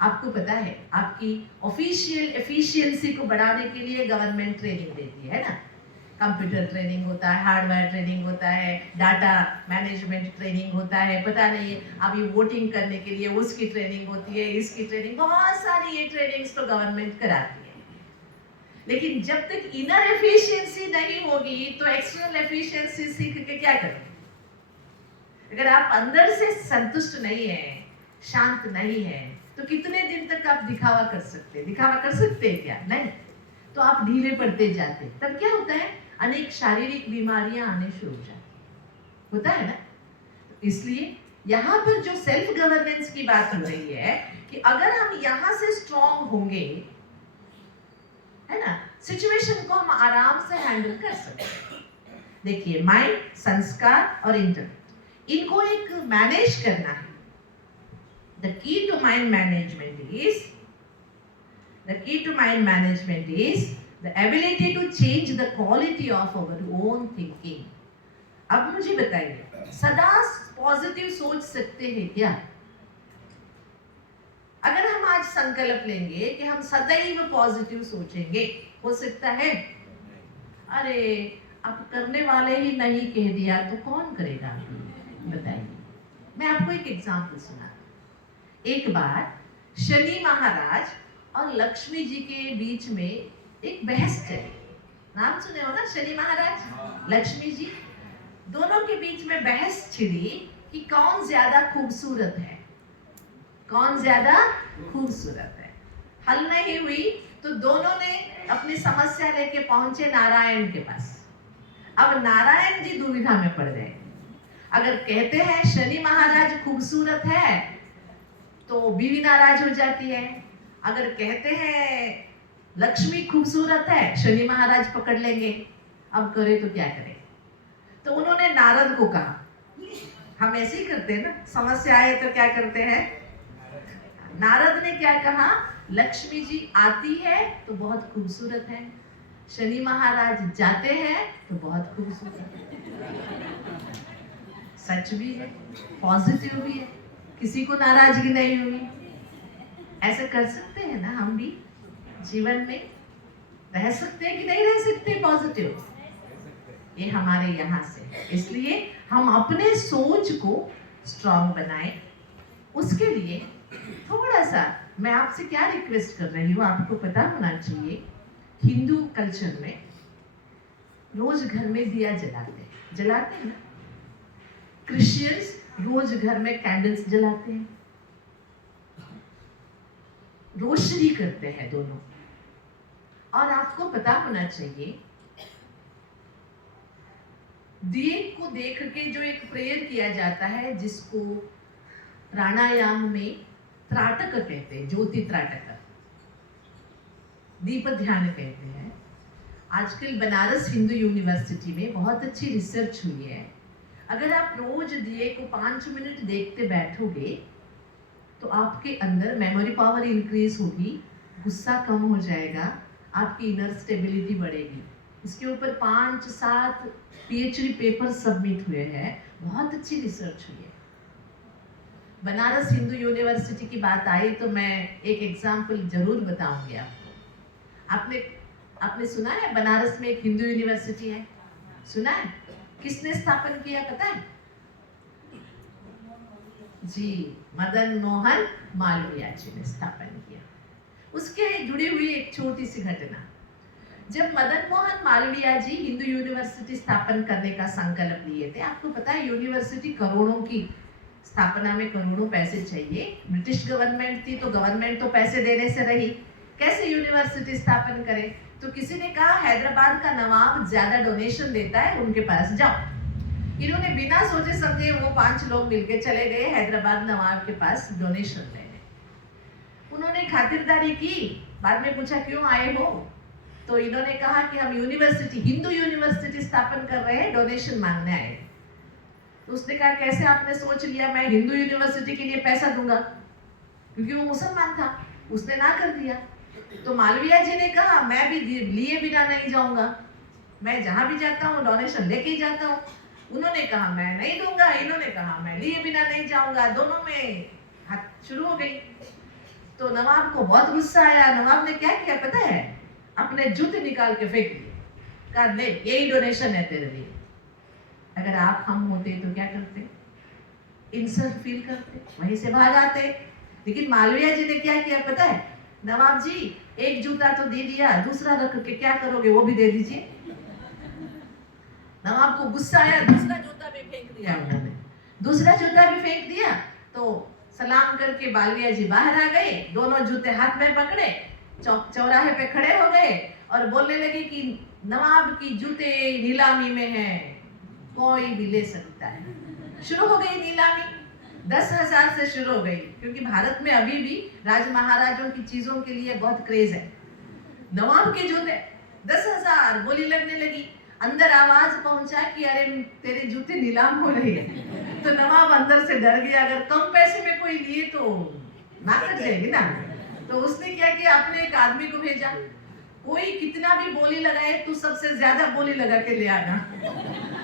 आपको पता है, आपकी ऑफिशियल एफिशिएंसी को बढ़ाने के लिए गवर्नमेंट ट्रेनिंग देती है ना। कंप्यूटर ट्रेनिंग होता है, हार्डवेयर ट्रेनिंग होता है, डाटा मैनेजमेंट ट्रेनिंग होता है, पता नहीं अभी वोटिंग करने के लिए उसकी ट्रेनिंग होती है, इसकी ट्रेनिंग, बहुत सारी ये ट्रेनिंग्स तो गवर्नमेंट कराती है। लेकिन जब तक इनर एफिशिएंसी नहीं होगी तो एक्सटर्नल एफिशिएंसी सीख के क्या करें? अगर आप अंदर से संतुष्ट नहीं है, शांत नहीं है, तो कितने दिन तक आप दिखावा कर सकते हैं? दिखावा कर सकते हैं क्या? नहीं। तो आप ढीले पड़ते जाते, तब क्या होता है? अनेक शारीरिक बीमारियां आने शुरू हो जाती, होता है ना। इसलिए यहाँ पर जो सेल्फ गवर्नेंस की बात हो रही है कि अगर हम यहाँ से स्ट्रॉन्ग होंगे, है ना, सिचुएशन को हम आराम से हैंडल कर सकते हैं। देखिए, माइंड, संस्कार और इंटेलेक्ट, इनको एक मैनेज करना है। The key to mind management is the ability to change the quality of our own thinking. अब मुझे बताइए, सदा पॉजिटिव सोच सकते हैं क्या? अगर हम आज संकल्प लेंगे कि हम सदैव पॉजिटिव सोचेंगे, हो सकता है? अरे अब करने वाले ही नहीं कह दिया तो कौन करेगा? बताइए। मैं आपको एक एग्जांपल सुना। एक बार शनि महाराज और लक्ष्मी जी के बीच में एक बहस चली। नाम सुने हो ना, शनि महाराज लक्ष्मी जी, दोनों के बीच में बहस छिड़ी कि कौन ज्यादा खूबसूरत है, कौन ज्यादा खूबसूरत है। हल नहीं हुई तो दोनों ने अपनी समस्या लेके पहुंचे नारायण के पास। अब नारायण जी दुविधा में पड़ गए। अगर कहते हैं शनि महाराज खूबसूरत है तो बीवी नाराज हो जाती है, अगर कहते हैं लक्ष्मी खूबसूरत है शनि महाराज पकड़ लेंगे। अब करे तो क्या करें? तो उन्होंने नारद को कहा, हम ऐसे ही करते हैं ना, समस्या आए तो क्या करते हैं। नारद ने क्या कहा, लक्ष्मी जी आती है तो बहुत खूबसूरत है, शनि महाराज जाते हैं तो बहुत खूबसूरत है। सच भी है, पॉजिटिव भी है, किसी को नाराजगी नहीं हुई। ऐसा कर सकते हैं ना हम भी, जीवन में रह सकते हैं कि नहीं रह सकते पॉजिटिव। ये हमारे यहाँ से है, इसलिए हम अपने सोच को स्ट्रॉन्ग बनाएं। उसके लिए थोड़ा सा मैं आपसे क्या रिक्वेस्ट कर रही हूँ, आपको पता होना चाहिए हिंदू कल्चर में रोज घर में दिया जलाते हैं ना। क्रिश्चियंस रोज घर में कैंडल्स जलाते हैं, रोशनी करते हैं दोनों। और आपको पता होना चाहिए दिए को देख के जो एक प्रेयर किया जाता है, जिसको प्राणायाम में त्राटक कहते हैं, ज्योति त्राटक, दीप ध्यान कहते हैं। आजकल बनारस हिंदू यूनिवर्सिटी में बहुत अच्छी रिसर्च हुई है। अगर आप रोज दिए को 5 मिनट देखते बैठोगे तो आपके अंदर मेमोरी पावर इंक्रीज होगी, गुस्सा कम हो जाएगा, आपकी इनर स्टेबिलिटी बढ़ेगी। इसके ऊपर 5-7 पीएचडी पेपर सबमिट हुए हैं, बहुत अच्छी रिसर्च हुई है। बनारस हिंदू यूनिवर्सिटी की बात आई तो मैं एक एग्जाम्पल जरूर बताऊंगी आपको। आपने सुना है बनारस में एक हिंदू यूनिवर्सिटी है? सुना है? किसने स्थापन किया पता है? जी, मदन मोहन मालवीय जी ने स्थापन किया। उसके जुड़ी हुई एक छोटी सी घटना, जब मदन मोहन मालवीय जी हिंदू यूनिवर्सिटी स्थापन करने का संकल्प लिए थे, आपको पता है यूनिवर्सिटी करोड़ों की स्थापना में करोड़ों पैसे चाहिए। ब्रिटिश गवर्नमेंट थी तो गवर्नमेंट तो पैसे देने से रही, कैसे यूनिवर्सिटी स्थापन करे? तो किसी ने कहा हैदराबाद का नवाब ज्यादा डोनेशन देता है, उनके पास जाओ। इन्होंने बिना सोचे समझे वो 5 लोग मिलके चले गए हैदराबाद नवाब के पास डोनेशन लेने। उन्होंने खातिरदारी की, बाद में पूछा क्यों आए हो? तो इन्होंने कहा कि हम यूनिवर्सिटी, हिंदू यूनिवर्सिटी स्थापन कर रहे हैं, डोनेशन मांगने आए। तो उसने कहा कैसे आपने सोच लिया मैं हिंदू यूनिवर्सिटी के लिए पैसा दूंगा, क्योंकि वो मुसलमान था। उसने ना कर दिया। तो मालवीय जी ने कहा मैं भी लिए बिना नहीं जाऊंगा, मैं जहां भी जाता हूँ डोनेशन लेके ही जाता हूँ। उन्होंने कहा मैं नहीं दूंगा, इन्होंने कहा मैं लिए बिना नहीं जाऊंगा, दोनों में हाथ शुरू हो गई। तो नवाब को बहुत गुस्सा आया। नवाब ने क्या किया पता है? अपने जूते निकाल के फेंक दिए, कहा ले यही डोनेशन है तेरे लिए। अगर आप हम होते तो क्या करते? इंसल्ट फील करते, वहीं से भाग आते। लेकिन मालवीय जी ने क्या किया पता है? नवाब जी एक जूता तो दे दिया, दूसरा रख के क्या करोगे, वो भी दे दीजिए। नवाब को गुस्सा आया, दूसरा जूता भी फेंक दिया उन्होंने। दूसरा जूता भी फेंक दिया तो सलाम करके मालवीय जी बाहर आ गए, दोनों जूते हाथ में पकड़े, चौराहे पे खड़े हो गए और बोलने लगे कि नवाब की जूते नीलामी में हैं, कोई भी ले सकता है। शुरू हो गई नीलामी, 10,000 से शुरू हो गई, क्योंकि भारत में अभी भी राज महाराजों की चीजों के लिए बहुत क्रेज है। नवाब के जूते 10,000 बोली लगने लगी। अंदर आवाज पहुंचा कि अरे तेरे जूते नीलाम हो रहे हैं। तो नवाब अंदर से डर गया, अगर कम पैसे में कोई लिए तो ना कर जाएगी ना। तो उसने क्या किया, अपने एक आदमी को भेजा, कोई कितना भी बोली लगाए तू सबसे ज्यादा बोली लगा के ले आना।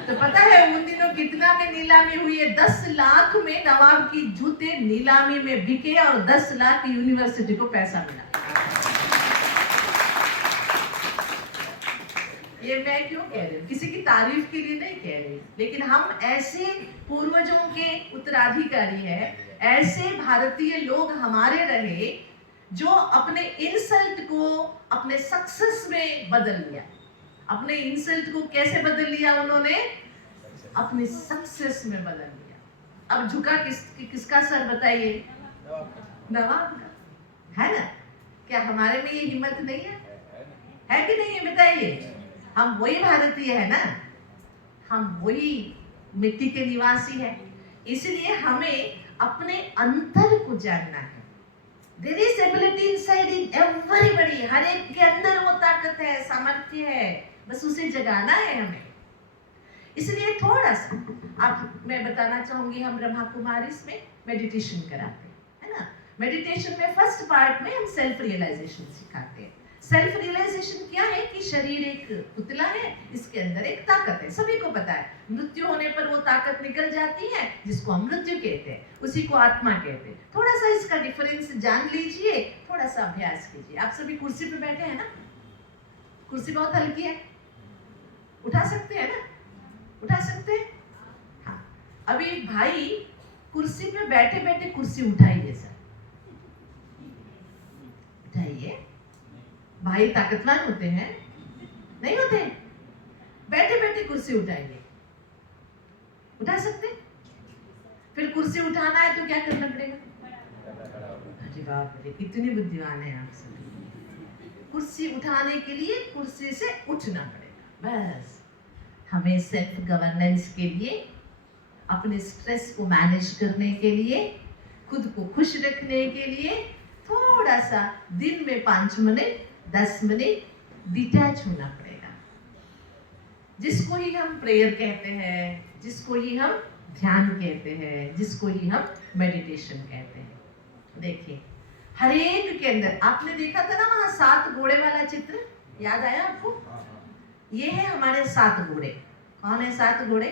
तो पता है उन दिनों कितना में नीलामी हुई है? 10 लाख में नवाब की जूते नीलामी में बिके और 10 लाख यूनिवर्सिटी को पैसा मिला। ये मैं क्यों कह रही हूँ? किसी की तारीफ के लिए नहीं कह रही, लेकिन हम ऐसे पूर्वजों के उत्तराधिकारी है ऐसे भारतीय लोग हमारे रहे जो अपने इंसल्ट को अपने सक्सेस में बदल लिया। अपने इंसल्ट को कैसे बदल लिया उन्होंने? अपने सक्सेस में बदल लिया। अब झुका किसका सर बताइए? नवाब का, है ना? क्या हमारे में ये हिम्मत नहीं है कि नहीं है? बताइए। हम वही भारतीय है ना, हम वही मिट्टी के निवासी है, इसलिए हमें अपने अंतर को जानना है। There is ability inside in everybody, हर एक के अंदर वो ताकत है, सामर्थ्य है, बस उसे जगाना है हमें। इसलिए थोड़ा सा आप, मैं बताना चाहूंगी, हम ब्रह्मा कुमारीज में मेडिटेशन कराते हैं, है ना? मेडिटेशन में फर्स्ट पार्ट में हम सेल्फ रियलाइजेशन सिखाते हैं। सेल्फ रियलाइजेशन क्या है कि शरीर एक पुतला है, इसके अंदर एक ताकत है, सभी को पता है। मृत्यु होने पर वो ताकत निकल जाती है, जिसको हम मृत्यु कहते हैं, उसी को आत्मा कहते हैं। थोड़ा सा इसका डिफरेंस जान लीजिए, थोड़ा सा अभ्यास कीजिए। आप सभी कुर्सी पे बैठे हैं ना? कुर्सी बहुत हल्की है, उठा सकते हैं ना? उठा सकते हैं? हाँ। अभी भाई कुर्सी पे बैठे बैठे कुर्सी उठाइए सर, उठाइए। भाई ताकतवान होते हैं? नहीं होते? बैठे बैठे कुर्सी उठाइए, उठा सकते? फिर कुर्सी उठाना है तो क्या करना पड़ेगा? अरे बाप रे, कितनी बुद्धिमान है आप सब। कुर्सी उठाने के लिए कुर्सी से उठना पड़ेगा। बस हमें सेल्फ गवर्नेंस के लिए, अपने स्ट्रेस को मैनेज करने के लिए, खुद को खुश रखने के लिए थोड़ा सा दिन में 5 मिनट 10 मिनट डिटैच होना पड़ेगा। जिसको ही हम प्रेयर कहते हैं, जिसको ही हम ध्यान कहते हैं, जिसको ही हम मेडिटेशन कहते हैं। देखिए हर एक के अंदर, आपने देखा था ना वहां 7 घोड़े वाला चित्र, याद आया आपको? ये है हमारे 7 घोड़े। कौन है 7 घोड़े?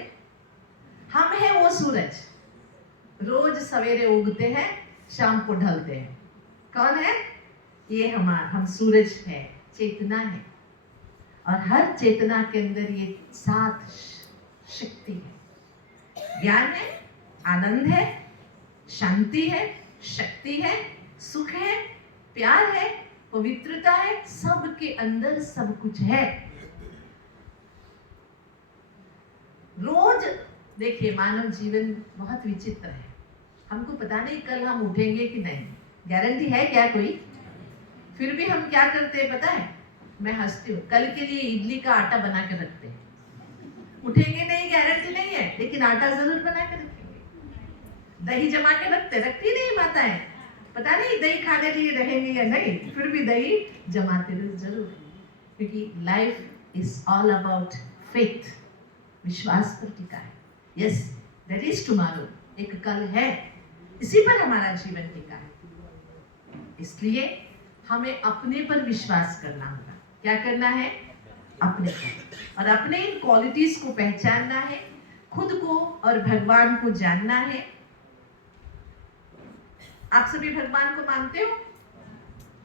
हम हैं वो सूरज, रोज सवेरे उगते हैं, शाम को ढलते हैं। कौन है ये? हम सूरज है, चेतना है। और हर चेतना के अंदर ये 7 शक्ति है। ज्ञान है, आनंद है, शांति है, शक्ति है, सुख है, प्यार है, पवित्रता है, सबके अंदर सब कुछ है। रोज देखिए, मानव जीवन बहुत विचित्र है। हमको पता नहीं कल हम उठेंगे कि नहीं, गारंटी है क्या कोई? फिर भी हम क्या करते हैं पता है? मैं हंसती हूँ, कल के लिए इडली का आटा बना के रखते हैं। उठेंगे नहीं, गारंटी नहीं है, लेकिन आटा जरूर बना के रखेंगे। दही जमा के रखती नहीं माताएं, पता नहीं दही खाने के लिए रहेंगे या नहीं, फिर भी दही जमाते रहो जरूर, क्योंकि life is all about faith, विश्वास पर टिका है। यस, देयर इज टुमारो, एक कल है, इसी पर हमारा जीवन टिका है। इसलिए हमें अपने पर विश्वास करना होगा। क्या करना है? अपने पर, और अपने इन क्वालिटीज को पहचानना है, खुद को और भगवान को जानना है। आप सभी भगवान को मानते हो?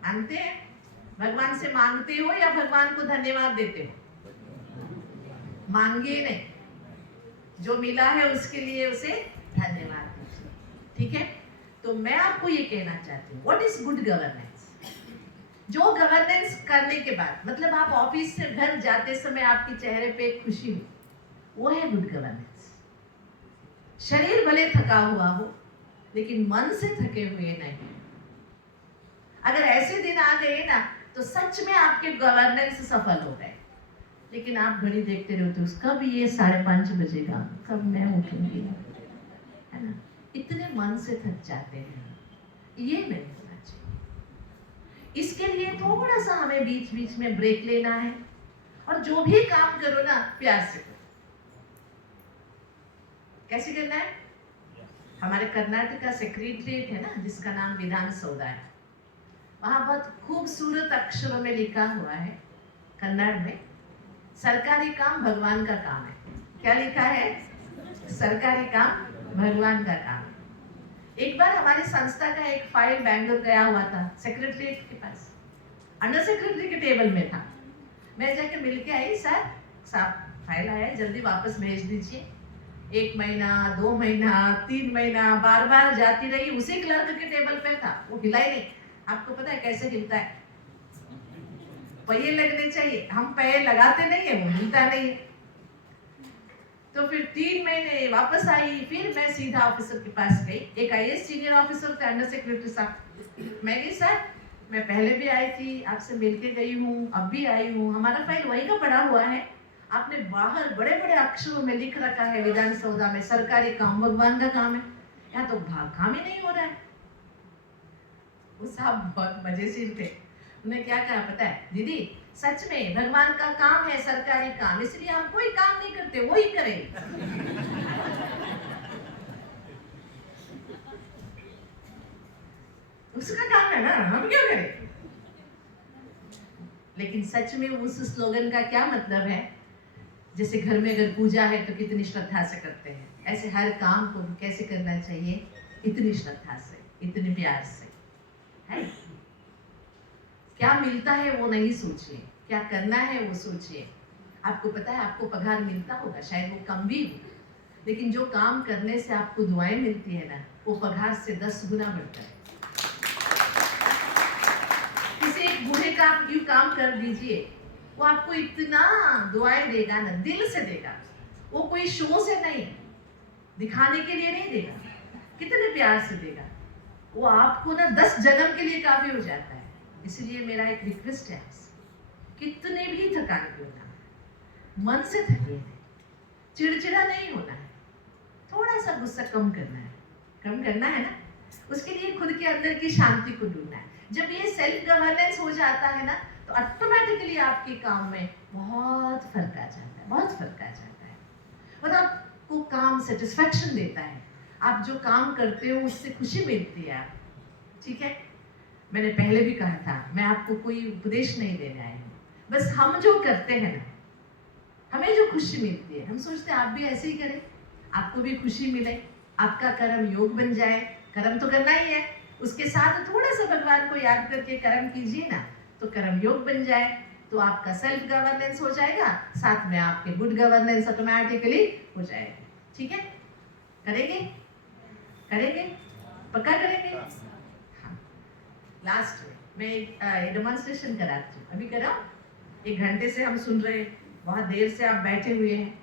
मानते हैं? भगवान से मांगते हो या भगवान को धन्यवाद देते हो? मांगे नहीं, जो मिला है उसके लिए उसे धन्यवाद दीजिए। ठीक है? तो मैं आपको ये कहना चाहती हूँ, व्हाट इज गुड गवर्नेंस? जो गवर्नेंस करने के बाद, मतलब आप ऑफिस से घर जाते समय आपके चेहरे पे एक खुशी हो, वो है गुड गवर्नेंस। शरीर भले थका हुआ हो, लेकिन मन से थके हुए नहीं। अगर ऐसे दिन आ गए ना, तो सच में आपके गवर्नेंस सफल हो गए। लेकिन आप घड़ी देखते रहते हो, कब ये 5:30 बजेगा, कब मैं उठूंगी, है ना? इतने मन से थक जाते हैं। ये नहीं होना चाहिए। इसके लिए थोड़ा सा हमें बीच बीच में ब्रेक लेना है, और जो भी काम करो ना, प्यार से करो। कैसे करना है? हमारे कर्नाटक का सेक्रेटरीट है ना, जिसका नाम विधान सौदा है, वहां बहुत खूबसूरत अक्षरों में लिखा हुआ है कन्नड़ में, सरकारी काम भगवान का काम है। क्या लिखा है? सरकारी काम भगवान का काम है। एक बार हमारी संस्था का एक फाइल बैंगलोर गया हुआ था, सेक्रेटरीट के पास, अंडर सेक्रेटरी के टेबल में था। मैं जाके मिल के आई, सर साहब फाइल आया है, जल्दी वापस भेज दीजिए। 1 महीना, 2 महीना, 3 महीना बार बार जाती रही, उसी क्लर्क के टेबल पे था, वो हिला ही नहीं। आपको पता है कैसे हिलता है? पहिए लगने चाहिए, हम पहिए लगाते नहीं है, वो हिलता नहीं है। तो फिर 3 महीने वापस आई, फिर मैं सीधा ऑफिसर के पास गई। एक आईएएस सीनियर ऑफिसर थे, अंडर सेक्रेटरी साहब। मैं गई, सर मैं पहले भी आई थी, आपसे मिलके गई हूँ, अब भी आई हूँ, हमारा फाइल वही का पड़ा हुआ है, आपने बाहर बड़े बड़े अक्षरों में लिख रखा है विधान सौदा में सरकारी काम भगवान का काम है, यहाँ तो काम ही नहीं हो रहा है। वो साहब बहुत मजेशीर थे, उन्हें क्या कहा पता है? दीदी सच में भगवान का काम है सरकारी काम, इसलिए हम कोई काम नहीं करते, वो ही करें। उसका काम है ना, हम क्यों करें? लेकिन सच में उस स्लोगन का क्या मतलब है? जैसे घर में अगर पूजा है तो कितनी श्रद्धा से करते हैं, ऐसे हर काम को कैसे करना चाहिए? इतनी श्रद्धा से, इतने प्यार से, है? क्या मिलता है वो नहीं सोचिए, क्या करना है वो सोचिए। आपको पता है आपको पगार मिलता होगा, शायद वो कम भी हो, लेकिन जो काम करने से आपको दुआएं मिलती है ना, वो पगार से 10 गुना बढ़ता है। किसी एक बूढ़े का आप यूं काम कर दीजिए, वो आपको इतना दुआएं देगा ना, दिल से देगा। वो कोई शो से नहीं, दिखाने के लिए नहीं देगा, कितने प्यार से देगा। वो आपको ना 10 जन्म के लिए काफी हो जाता है। इसलिए मेरा एक रिक्वेस्ट है आपसे, कितने भी थकान क्यों ना, मन से थके हैं, चिड़चिड़ा नहीं होना है, थोड़ा सा गुस्सा कम करना है, कम करना है ना। उसके लिए खुद के अंदर की शांति को ढूंढना है। जब ये सेल्फ गवर्नेंस हो जाता है ना, तो ऑटोमेटिकली आपके काम में बहुत फर्क आ जाता है, बहुत फर्क आ जाता है, और आपको काम सेटिस्फेक्शन देता है। आप जो काम करते हो उससे खुशी मिलती है आप, ठीक है? मैंने पहले भी कहा था, मैं आपको कोई उपदेश नहीं देने आई हूँ, बस हम जो करते हैं ना, हमें जो खुशी मिलती है, हम सोचते हैं आप भी ऐसे ही करें, आपको भी खुशी मिले, आपका कर्म योग बन जाए। कर्म तो करना ही है, उसके साथ थोड़ा सा भगवान को याद करके कर्म कीजिए ना, तो कर्म योग बन जाए, तो आपका सेल्फ गवर्नेंस हो जाएगा, साथ में आपके गुड गवर्नेंस ऑटोमेटिकली हो जाएगा। ठीक है? करेंगे? करेंगे? पक्का करेंगे? हाँ। लास्ट में मैं एक डेमोन्स्ट्रेशन कराती हूँ, अभी कराओ। 1 घंटे से हम सुन रहे, बहुत देर से आप बैठे हुए हैं,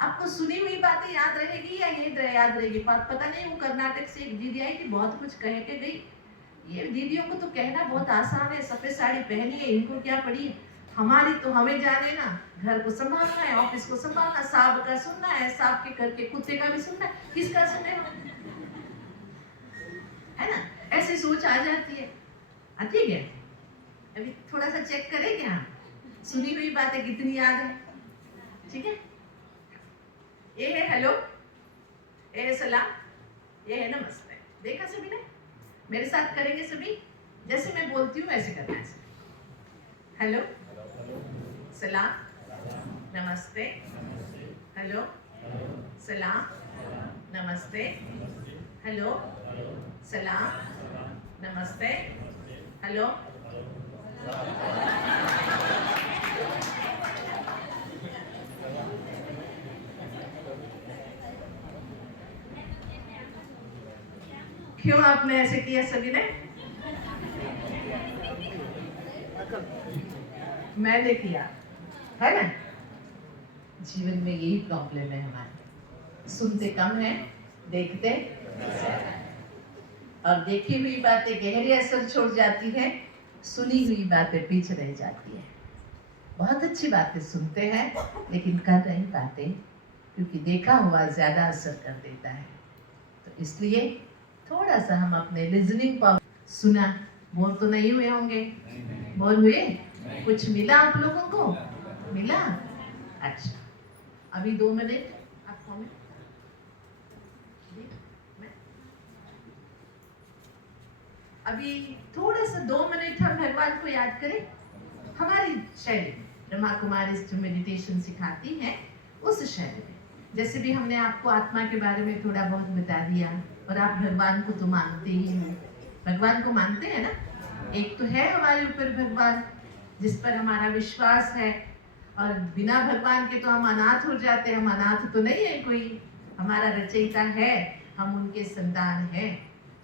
आपको सुनी हुई बातें याद रहेगी या ये याद रहेगी? पता नहीं, वो कर्नाटक से एक दीदी आई थी, बहुत कुछ कह के गई। ये दीदियों को तो कहना बहुत आसान है, सफेद साड़ी पहनी है, इनको क्या पड़ी है। हमारी तो हमें जाने ना, घर को संभालना है, ऑफिस को संभालना, सांप का सुनना है, सांप के घर के कुत्ते का भी सुनना है, किसका सुने है ना? ऐसी सोच आ जाती है, आती है क्या? अभी थोड़ा सा चेक करें क्या, सुनी हुई बातें कितनी याद है? ठीक है? ये है हेलो, ये है सलाम, ये है नमस्ते। देखा सभी ने? मेरे साथ करेंगे सभी, जैसे मैं बोलती हूँ वैसे करना है सभी। हेलो, सलाम, नमस्ते, हेलो, सलाम, नमस्ते, हेलो, सलाम, नमस्ते, हेलो। क्यों आपने ऐसे किया सभी ने? मैंने किया है ना? जीवन में यही प्रॉब्लम है हमारी, सुनते कम है, देखते ज्यादा है। और देखी हुई बातें गहरे असर छोड़ जाती है, सुनी हुई बातें पीछे रह जाती है। बहुत अच्छी बातें सुनते हैं लेकिन कर नहीं पाते, क्योंकि देखा हुआ ज्यादा असर कर देता है। तो इसलिए थोड़ा सा हम अपने लिसनिंग पावर, सुना, बोर तो नहीं हुए होंगे? बोर हुए? कुछ मिला आप लोगों को? मिला? अच्छा, अभी 2 मिनट आप कमेंट। अभी थोड़ा सा 2 मिनट हम भगवान को याद करें हमारी शैली में। ब्रह्मा कुमारी जो मेडिटेशन सिखाती है उस शैली में। जैसे भी हमने आपको आत्मा के बारे में थोड़ा बहुत बता दिया, और आप भगवान को तो मानते ही हो, भगवान को मानते हैं ना? एक तो है हमारे ऊपर भगवान जिस पर हमारा विश्वास है, और बिना भगवान के तो हम अनाथ हो जाते हैं। हम अनाथ तो नहीं है कोई, हमारा रचयिता है, हम उनके संतान हैं,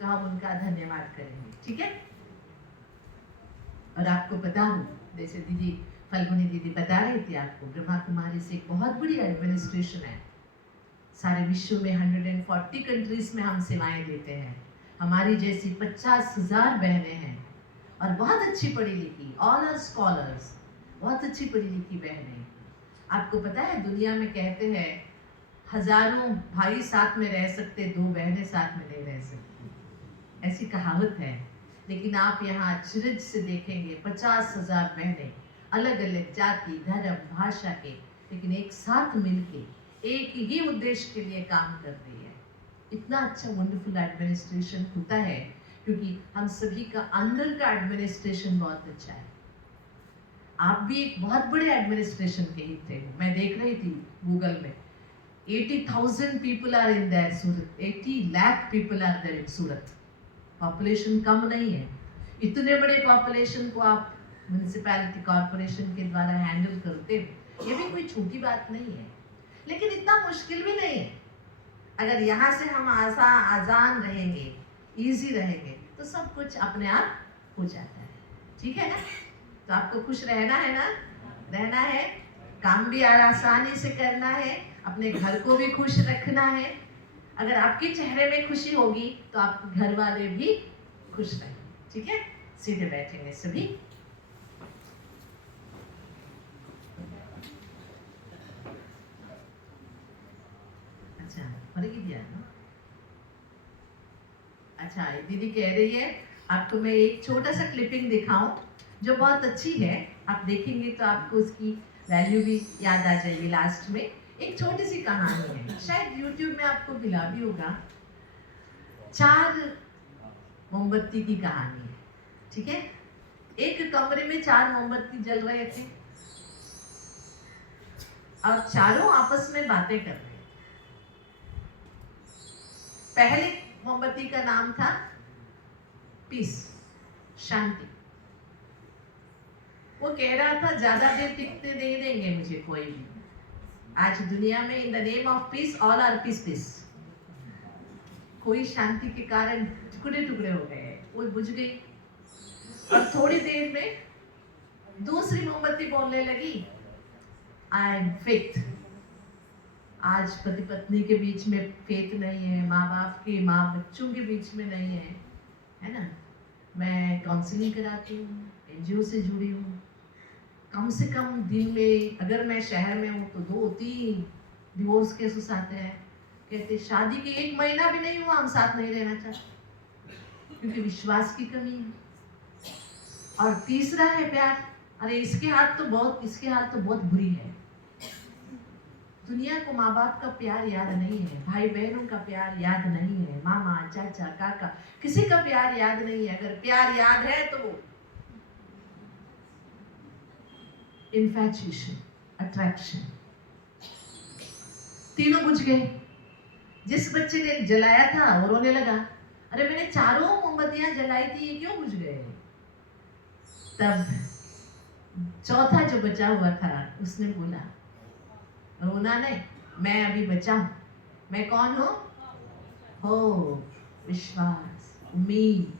तो हम उनका धन्यवाद करेंगे। ठीक है। और आपको पता हो, जैसे दीदी फल्गुनी दीदी बता रही थी आपको, ब्रह्मा कुमारी से एक बहुत बड़ी एडमिनिस्ट्रेशन है। सारे विश्व में 140 कंट्रीज में हम सेवाएं देते हैं। हमारी जैसी 50,000 बहनें हैं और बहुत अच्छी पढ़ी लिखी, ऑल आर स्कॉलर्स, बहुत अच्छी पढ़ी लिखी बहनें। आपको पता है दुनिया में कहते हैं हजारों भाई साथ में रह सकते, 2 बहनें साथ में नहीं रह सकती, ऐसी कहावत है। लेकिन आप यहाँ अचरज से देखेंगे 50,000 बहनें, अलग अलग जाति धर्म भाषा के, लेकिन एक साथ मिलके एक ही उद्देश्य के लिए काम कर रही है। इतना अच्छा वंडरफुल एडमिनिस्ट्रेशन होता है, क्योंकि हम सभी का अंदर का एडमिनिस्ट्रेशन बहुत अच्छा है। आप भी एक बहुत बड़े एडमिनिस्ट्रेशन के हिस्से हो। मैं देख रही थी गूगल में 80,000 people are in there Surat, 80 lakh people are there in Surat. Population कम नहीं है। इतने बड़े पॉपुलेशन को आप म्यूनिसिपैलिटी कॉरपोरेशन के द्वारा हैंडल करते हो, ये भी कोई छोटी बात नहीं है, लेकिन इतना मुश्किल भी नहीं है। अगर यहाँ से हम आसान रहेंगे, इजी रहेंगे, तो सब कुछ अपने आप हो जाता है। ठीक है ना। तो आपको खुश रहना है ना, रहना है, काम भी आसानी से करना है, अपने घर को भी खुश रखना है। अगर आपके चेहरे में खुशी होगी तो आपके घर वाले भी खुश रहेंगे। ठीक है। सीधे बैठेंगे सभी। अच्छा पढ़ेगी दिया ना। अच्छा दीदी कह रही है आपको मैं एक छोटा सा क्लिपिंग दिखाऊं जो बहुत अच्छी है। आप देखेंगे तो आपको उसकी वैल्यू भी याद आ जाएगी। लास्ट में एक छोटी सी कहानी है, शायद यूट्यूब में आपको मिला भी होगा। 4 मोमबत्ती की कहानी है। ठीक है। एक कमरे में 4 मोमबत्ती जल रहे थे और चारों आपस में बातें कर रहे थे। पहले मोमबत्ती का नाम था पीस, शांति। वो कह रहा था ज्यादा देर टिकते नहीं देंगे मुझे कोई भी। आज दुनिया में in the name of peace all are peace peace. कोई शांति के कारण टुकड़े टुकड़े हो गए, वो बुझ गई। और थोड़ी देर में दूसरी मोमबत्ती बोलने लगी आई एम फेथ। आज पति पत्नी के बीच में फेथ नहीं है, माँ बाप के माँ बच्चों के बीच में नहीं है, है ना। मैं काउंसलिंग कराती हूँ, एनजीओ से जुड़ी हूँ। कम से कम दिन में अगर मैं शहर में हूँ तो 2-3 डिवोर्स केसेस आते हैं। कहते शादी के 1 महीना भी नहीं हुआ हम साथ नहीं रहना चाहते, क्योंकि विश्वास की कमी है। और तीसरा है प्यार। अरे इसके हाथ तो बहुत बुरी है। दुनिया को माँ बाप का प्यार याद नहीं है, भाई बहनों का प्यार याद नहीं है, मामा चाचा काका किसी का प्यार याद नहीं है। अगर प्यार याद है तो इन्फैचुएशन, अट्रैक्शन, तीनों बुझ गए। जिस बच्चे ने जलाया था वो रोने लगा, अरे मैंने चारों मोमबत्तियां जलाई थी, ये क्यों बुझ गए। तब चौथा जो बचा हुआ था उसने बोला रोना नहीं, मैं अभी बचा हूं। मैं कौन हूं? हो विश्वास, उम्मीद।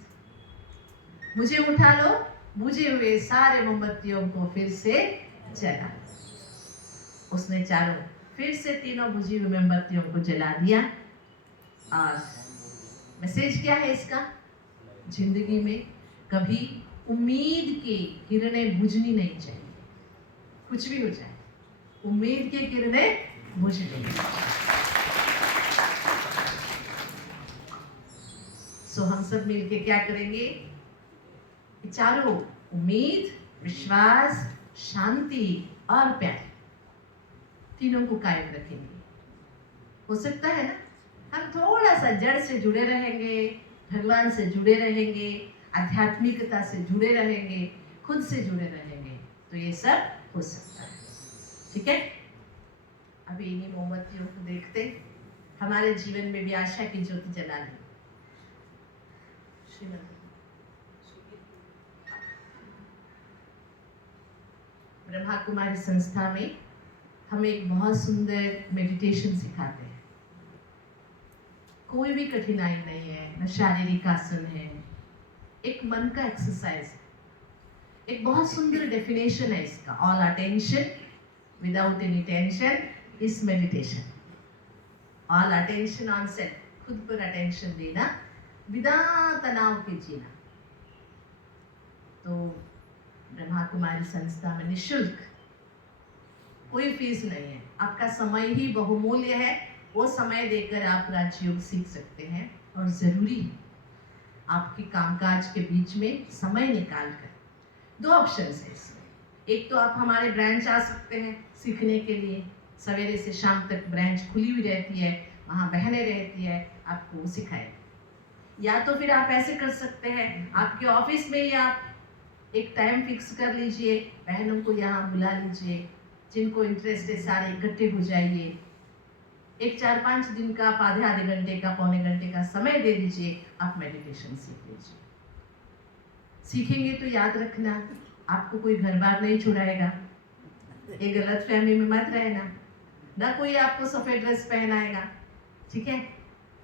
मुझे उठा लो, बुझे हुए सारे मोमबत्तियों को फिर से जला। उसने चारों फिर से तीनों बुझी हुई मोमबत्तियों को जला दिया। और मैसेज क्या है इसका? जिंदगी में कभी उम्मीद की किरणें बुझनी नहीं चाहिए। कुछ भी हो जाए, उम्मीद की किरणें बुझनी नहीं चाहिए। सो हम सब मिलके क्या करेंगे? चारों उम्मीद, विश्वास, शांति और प्यार, तीनों को कायम रखेंगे। हो सकता है ना हम थोड़ा सा जड़ से जुड़े रहेंगे, भगवान से जुड़े रहेंगे, आध्यात्मिकता से जुड़े रहेंगे, खुद से जुड़े रहेंगे, तो ये सब हो सकता है। ठीक है। अभी इन्हीं मोमबत्तियों को देखते हमारे जीवन में भी आशा की ज्योति जला ली। ब्रह्मा कुमारी संस्था में हम एक बहुत सुंदर मेडिटेशन सिखाते हैं। कोई भी कठिनाई नहीं है, न शारीरिक आसन है, एक मन का एक्सरसाइज है। एक बहुत सुंदर डेफिनेशन है इसका, all attention without any tension is meditation. All attention on self, खुद पर अटेंशन देना, बिना तनाव के जीना। तो ब्रह्मा कुमारी संस्था में निःशुल्क, कोई फीस नहीं है, आपका समय ही बहुमूल्य है। वो समय देकर आप राजयोग सीख सकते हैं और ज़रूरी है आपके कामकाज के बीच में समय निकाल कर। दो ऑप्शंस है इसमें, एक तो आप हमारे ब्रांच आ सकते हैं सीखने के लिए, सवेरे से शाम तक ब्रांच खुली हुई रहती है, वहाँ बहनें रहती है, आपको वो सिखाएगी। या तो फिर आप ऐसे कर सकते हैं, आपके ऑफिस में ही आप एक टाइम फिक्स कर लीजिए, बहनों को यहाँ बुला लीजिए, जिनको इंटरेस्ट है सारे इकट्ठे हो जाइए, एक 4-5 दिन का, आप आधे घंटे का, पौने घंटे का समय दे दीजिए, आप मेडिटेशन सीख लीजिए। सीखेंगे तो याद रखना, आपको कोई घर बार नहीं छुड़ाएगा, एक गलत फहमी में मत रहना, ना कोई आपको सफ़ेद ड्रेस पहनाएगा, ठीक है।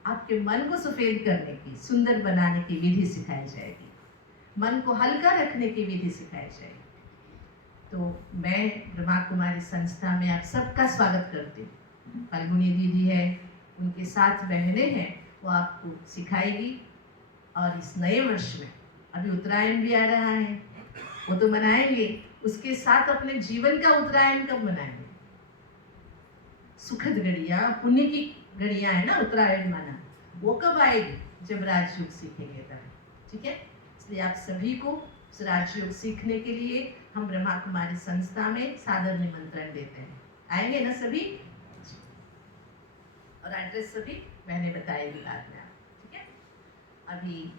आपके मन को सफ़ेद करने की, सुंदर बनाने की विधि सिखाई जाएगी, मन को हल्का रखने की विधि सिखाई जाएगी। तो मैं ब्रह्मा कुमारी संस्था में आप सबका स्वागत करती हूँ। फाल्गुनी दीदी है, उनके साथ बहनें हैं, वो आपको सिखाएगी। और इस नए वर्ष में अभी उत्तरायण भी आ रहा है, वो तो मनाएंगे, उसके साथ अपने जीवन का उत्तरायण कब मनाएंगे? सुखद घड़ियाँ, पुण्य की घड़ियाँ है ना उत्तरायण माना, वो कब आएगी? जब राजयोग सीखेंगे तब, ठीक है। इसलिए आप सभी को उस राजयोग सीखने के लिए हम ब्रह्मा कुमारी संस्था में सादर निमंत्रण देते हैं। आएंगे ना सभी? और एड्रेस सभी मैंने बताएगी बाद में आप, ठीक है। अभी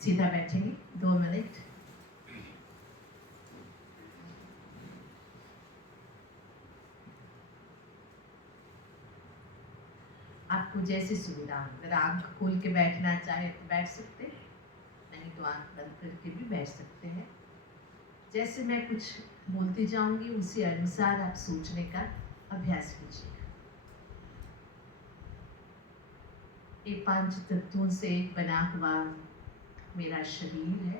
सीधा बैठेंगे 2 मिनट। आपको जैसी सुविधा हो, अगर आंख खोल के बैठना चाहे तो बैठ सकते हैं, नहीं तो आंख बंद करके भी बैठ सकते हैं। जैसे मैं कुछ बोलती जाऊंगी उसी अनुसार आप सोचने का अभ्यास कीजिएगा। ये 5 तत्वों से बना हुआ मेरा शरीर है।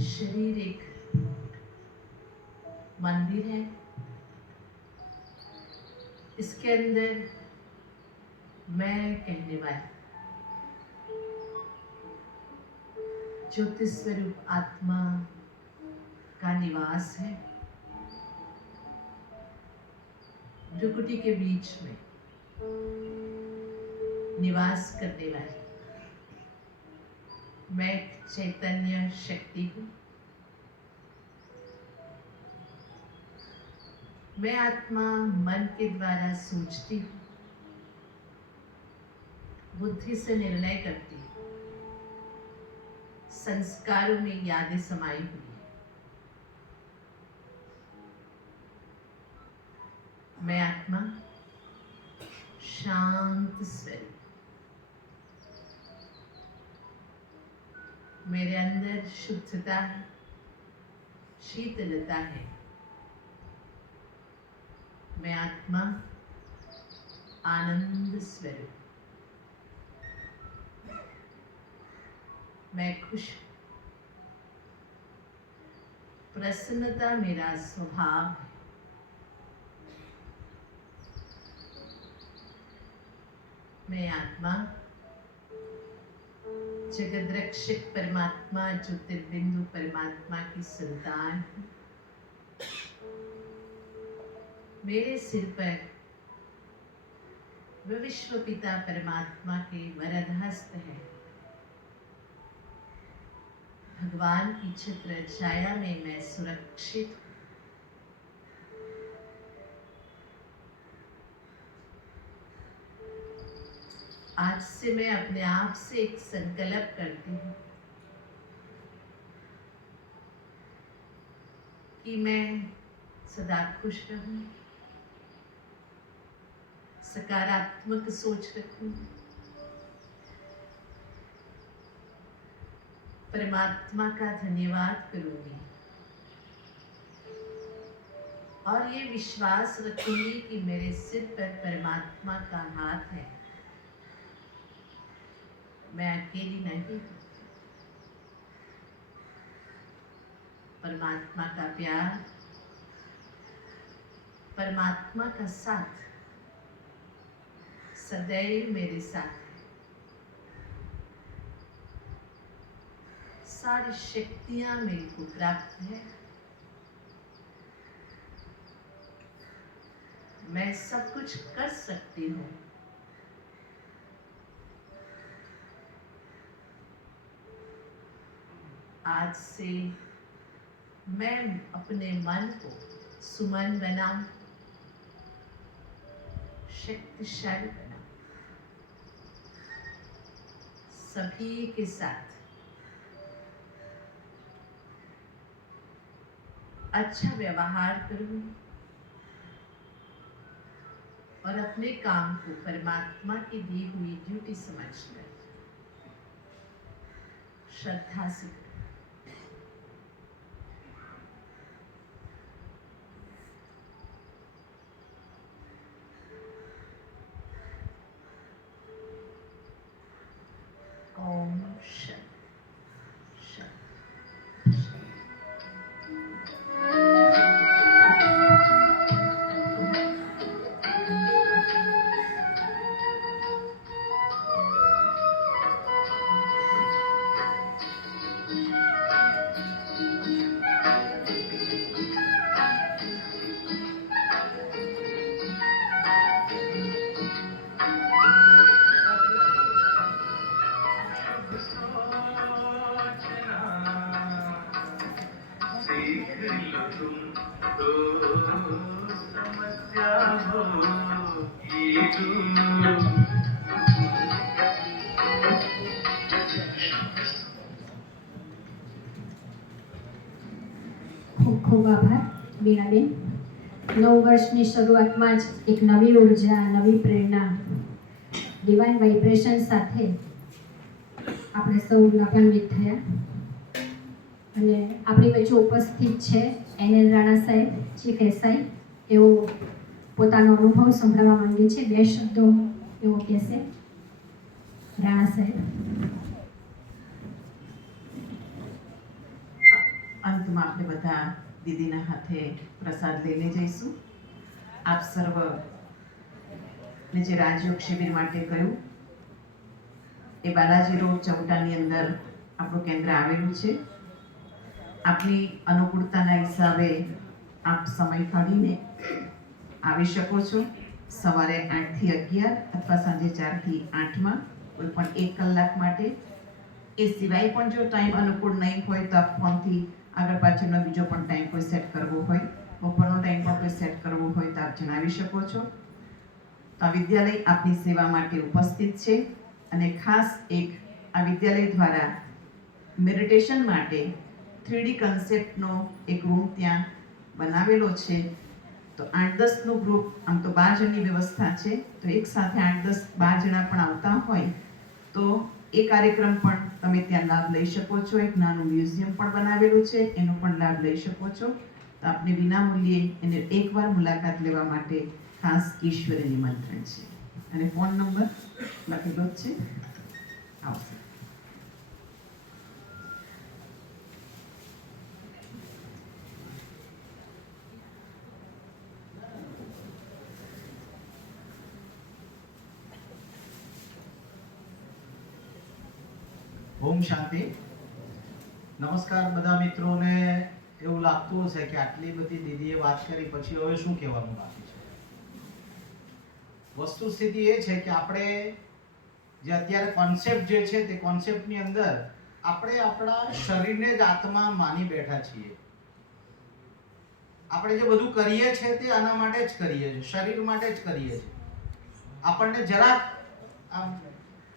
शरीर एक मंदिर है, इसके अंदर मैं कहने वाली ज्योति स्वरूप आत्मा का निवास है। भ्रुकुटी के बीच में निवास करने वाली मैं चैतन्य शक्ति हूँ। मैं आत्मा मन के द्वारा सोचती हूँ, बुद्धि से निर्णय करती हूँ, संस्कारों में यादें समाई हुई है। मैं आत्मा शांत स्वरूप, मेरे अंदर शुद्धता है, शीतलता है। मैं आत्मा आनंद स्वरूप, मैं खुश, प्रसन्नता मेरा स्वभाव है। मैं आत्मा जगत रक्षक परमात्मा ज्योतिर्बिंदु परमात्मा की संतान हूँ। मेरे सिर पर वह विश्व पिता परमात्मा के वरद हस्त है। भगवान की छत्र छाया में मैं सुरक्षित हूँ। आज से मैं अपने आप से एक संकल्प करती हूँ कि मैं सदा खुश रहूं, सकारात्मक सोच रखूं, परमात्मा का धन्यवाद करूंगी और ये विश्वास रखूंगी कि मेरे सिर पर परमात्मा का हाथ है, मैं अकेली नहीं हूं। परमात्मा का प्यार, परमात्मा का साथ सदैव मेरे साथ है। सारी शक्तियां मेरे को प्राप्त है। मैं सब कुछ कर सकती हूँ। आज से मैं अपने मन को सुमन बनाऊं, शक्तिशाली बनाऊं, सभी के साथ अच्छा व्यवहार करूं और अपने काम को परमात्मा की दी हुई ड्यूटी समझकर श्रद्धा से करूं। ओम शांति शांति। ખૂબ ખૂબ આભાર બીણાબેન. નવ વર્ષની શરૂઆતમાં જ એક નવી ઉર્જા, નવી પ્રેરણા, ડિવાઇન વાઇબ્રેશન સાથે આપણે સૌ લાભાન્વિત થયા. અને આપણી વચ્ચે ઉપસ્થિત છે NL રાણા સાહેબ, ચીફ એસઆઈ. એઓ પોતાનો અનુભવ સંભળાવવા માંગે છે. 2 શબ્દો એવો કહેશે. રાણા સાહેબ. અંતમાં આપણે બધા દીદીના હાથે પ્રસાદ લઈને જઈશું. આપ સર્વને જે રાજયોગ શિબિર માટે કહ્યું એ બાલાજી રોડ ચૌટાની અંદર આપણું કેન્દ્ર આવેલું છે. આપની અનુકૂળતાના હિસાબે આપ સમય કાઢીને આવી શકો છો. સવારે 8 થી 11 અથવા સાંજે 4 થી 8માં કોઈ પણ 1 કલાક માટે. એ સિવાય પણ જો ટાઈમ અનુકૂળ નહીં હોય તો આપ ફોનથી આગળ પાછળનો બીજો પણ ટાઈમ કોઈ સેટ કરવો હોય, બપોરનો ટાઈમ પણ કોઈ સેટ કરવો હોય તો આપ જણાવી શકો છો. તો આ વિદ્યાલય આપની સેવા માટે ઉપસ્થિત છે અને ખાસ એક આ વિદ્યાલય દ્વારા મેડિટેશન માટે 3D કન્સેપ્ટનો એક રૂમ ત્યાં બનાવેલો છે. તો 8-10નું ગ્રુપ, આમ તો 12 જણની વ્યવસ્થા છે, તો એક સાથે 8-10-12 જણા પણ આવતા હોય તો એ કાર્યક્રમ પણ તમે ત્યાં લાભ લઈ શકો છો. એક નાનું મ્યુઝિયમ પણ બનાવેલું છે, એનો પણ લાભ લઈ શકો છો. તો આપને વિનામૂલ્યે એને એકવાર મુલાકાત લેવા માટે ખાસ ઈશ્વરી નિમંત્રણ છે. અને ફોન નંબર લખેલો જ છે, આવશે. ઓમ શાંતિ. નમસ્કાર બધા મિત્રોને. એવું લાગતું હશે કે આટલી બધી દીદીએ વાત કરી પછી હવે શું કહેવાનું બાકી છે. વસ્તુ સ્થિતિ એ છે કે આપણે જે અત્યારે કોન્સેપ્ટ જે છે તે કોન્સેપ્ટની અંદર આપણે આપણા શરીરને જ આત્મા માની બેઠા છીએ. આપણે જે બધું કરીએ છીએ તે આના માટે જ કરીએ છીએ, શરીર માટે જ કરીએ છીએ. આપણને જરાક આમ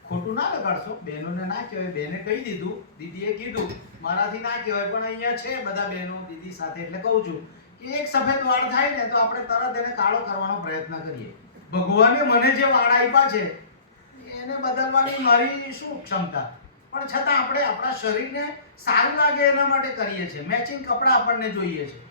ખોટું ના લગાડશો, બહેનોને ના કહેવાય, બેને કહી દીધું, દીદીએ કીધું, મારાથી ના કહેવાય, પણ અહીંયા છે બધા બહેનો દીદી સાથે એટલે કહું છું કે એક સફેદ વાળ થાય ને તો આપણે તરત એને કાળો કરવાનો પ્રયત્ન કરીએ. ભગવાને મને જે વાળ આપ્યા છે એને બદલવાની મારી શું ક્ષમતા, પણ પણ છતાં આપણે આપણા શરીરને સારું લાગે એના માટે કરીએ છીએ. મેચિંગ કપડાં આપણને જોઈએ છે.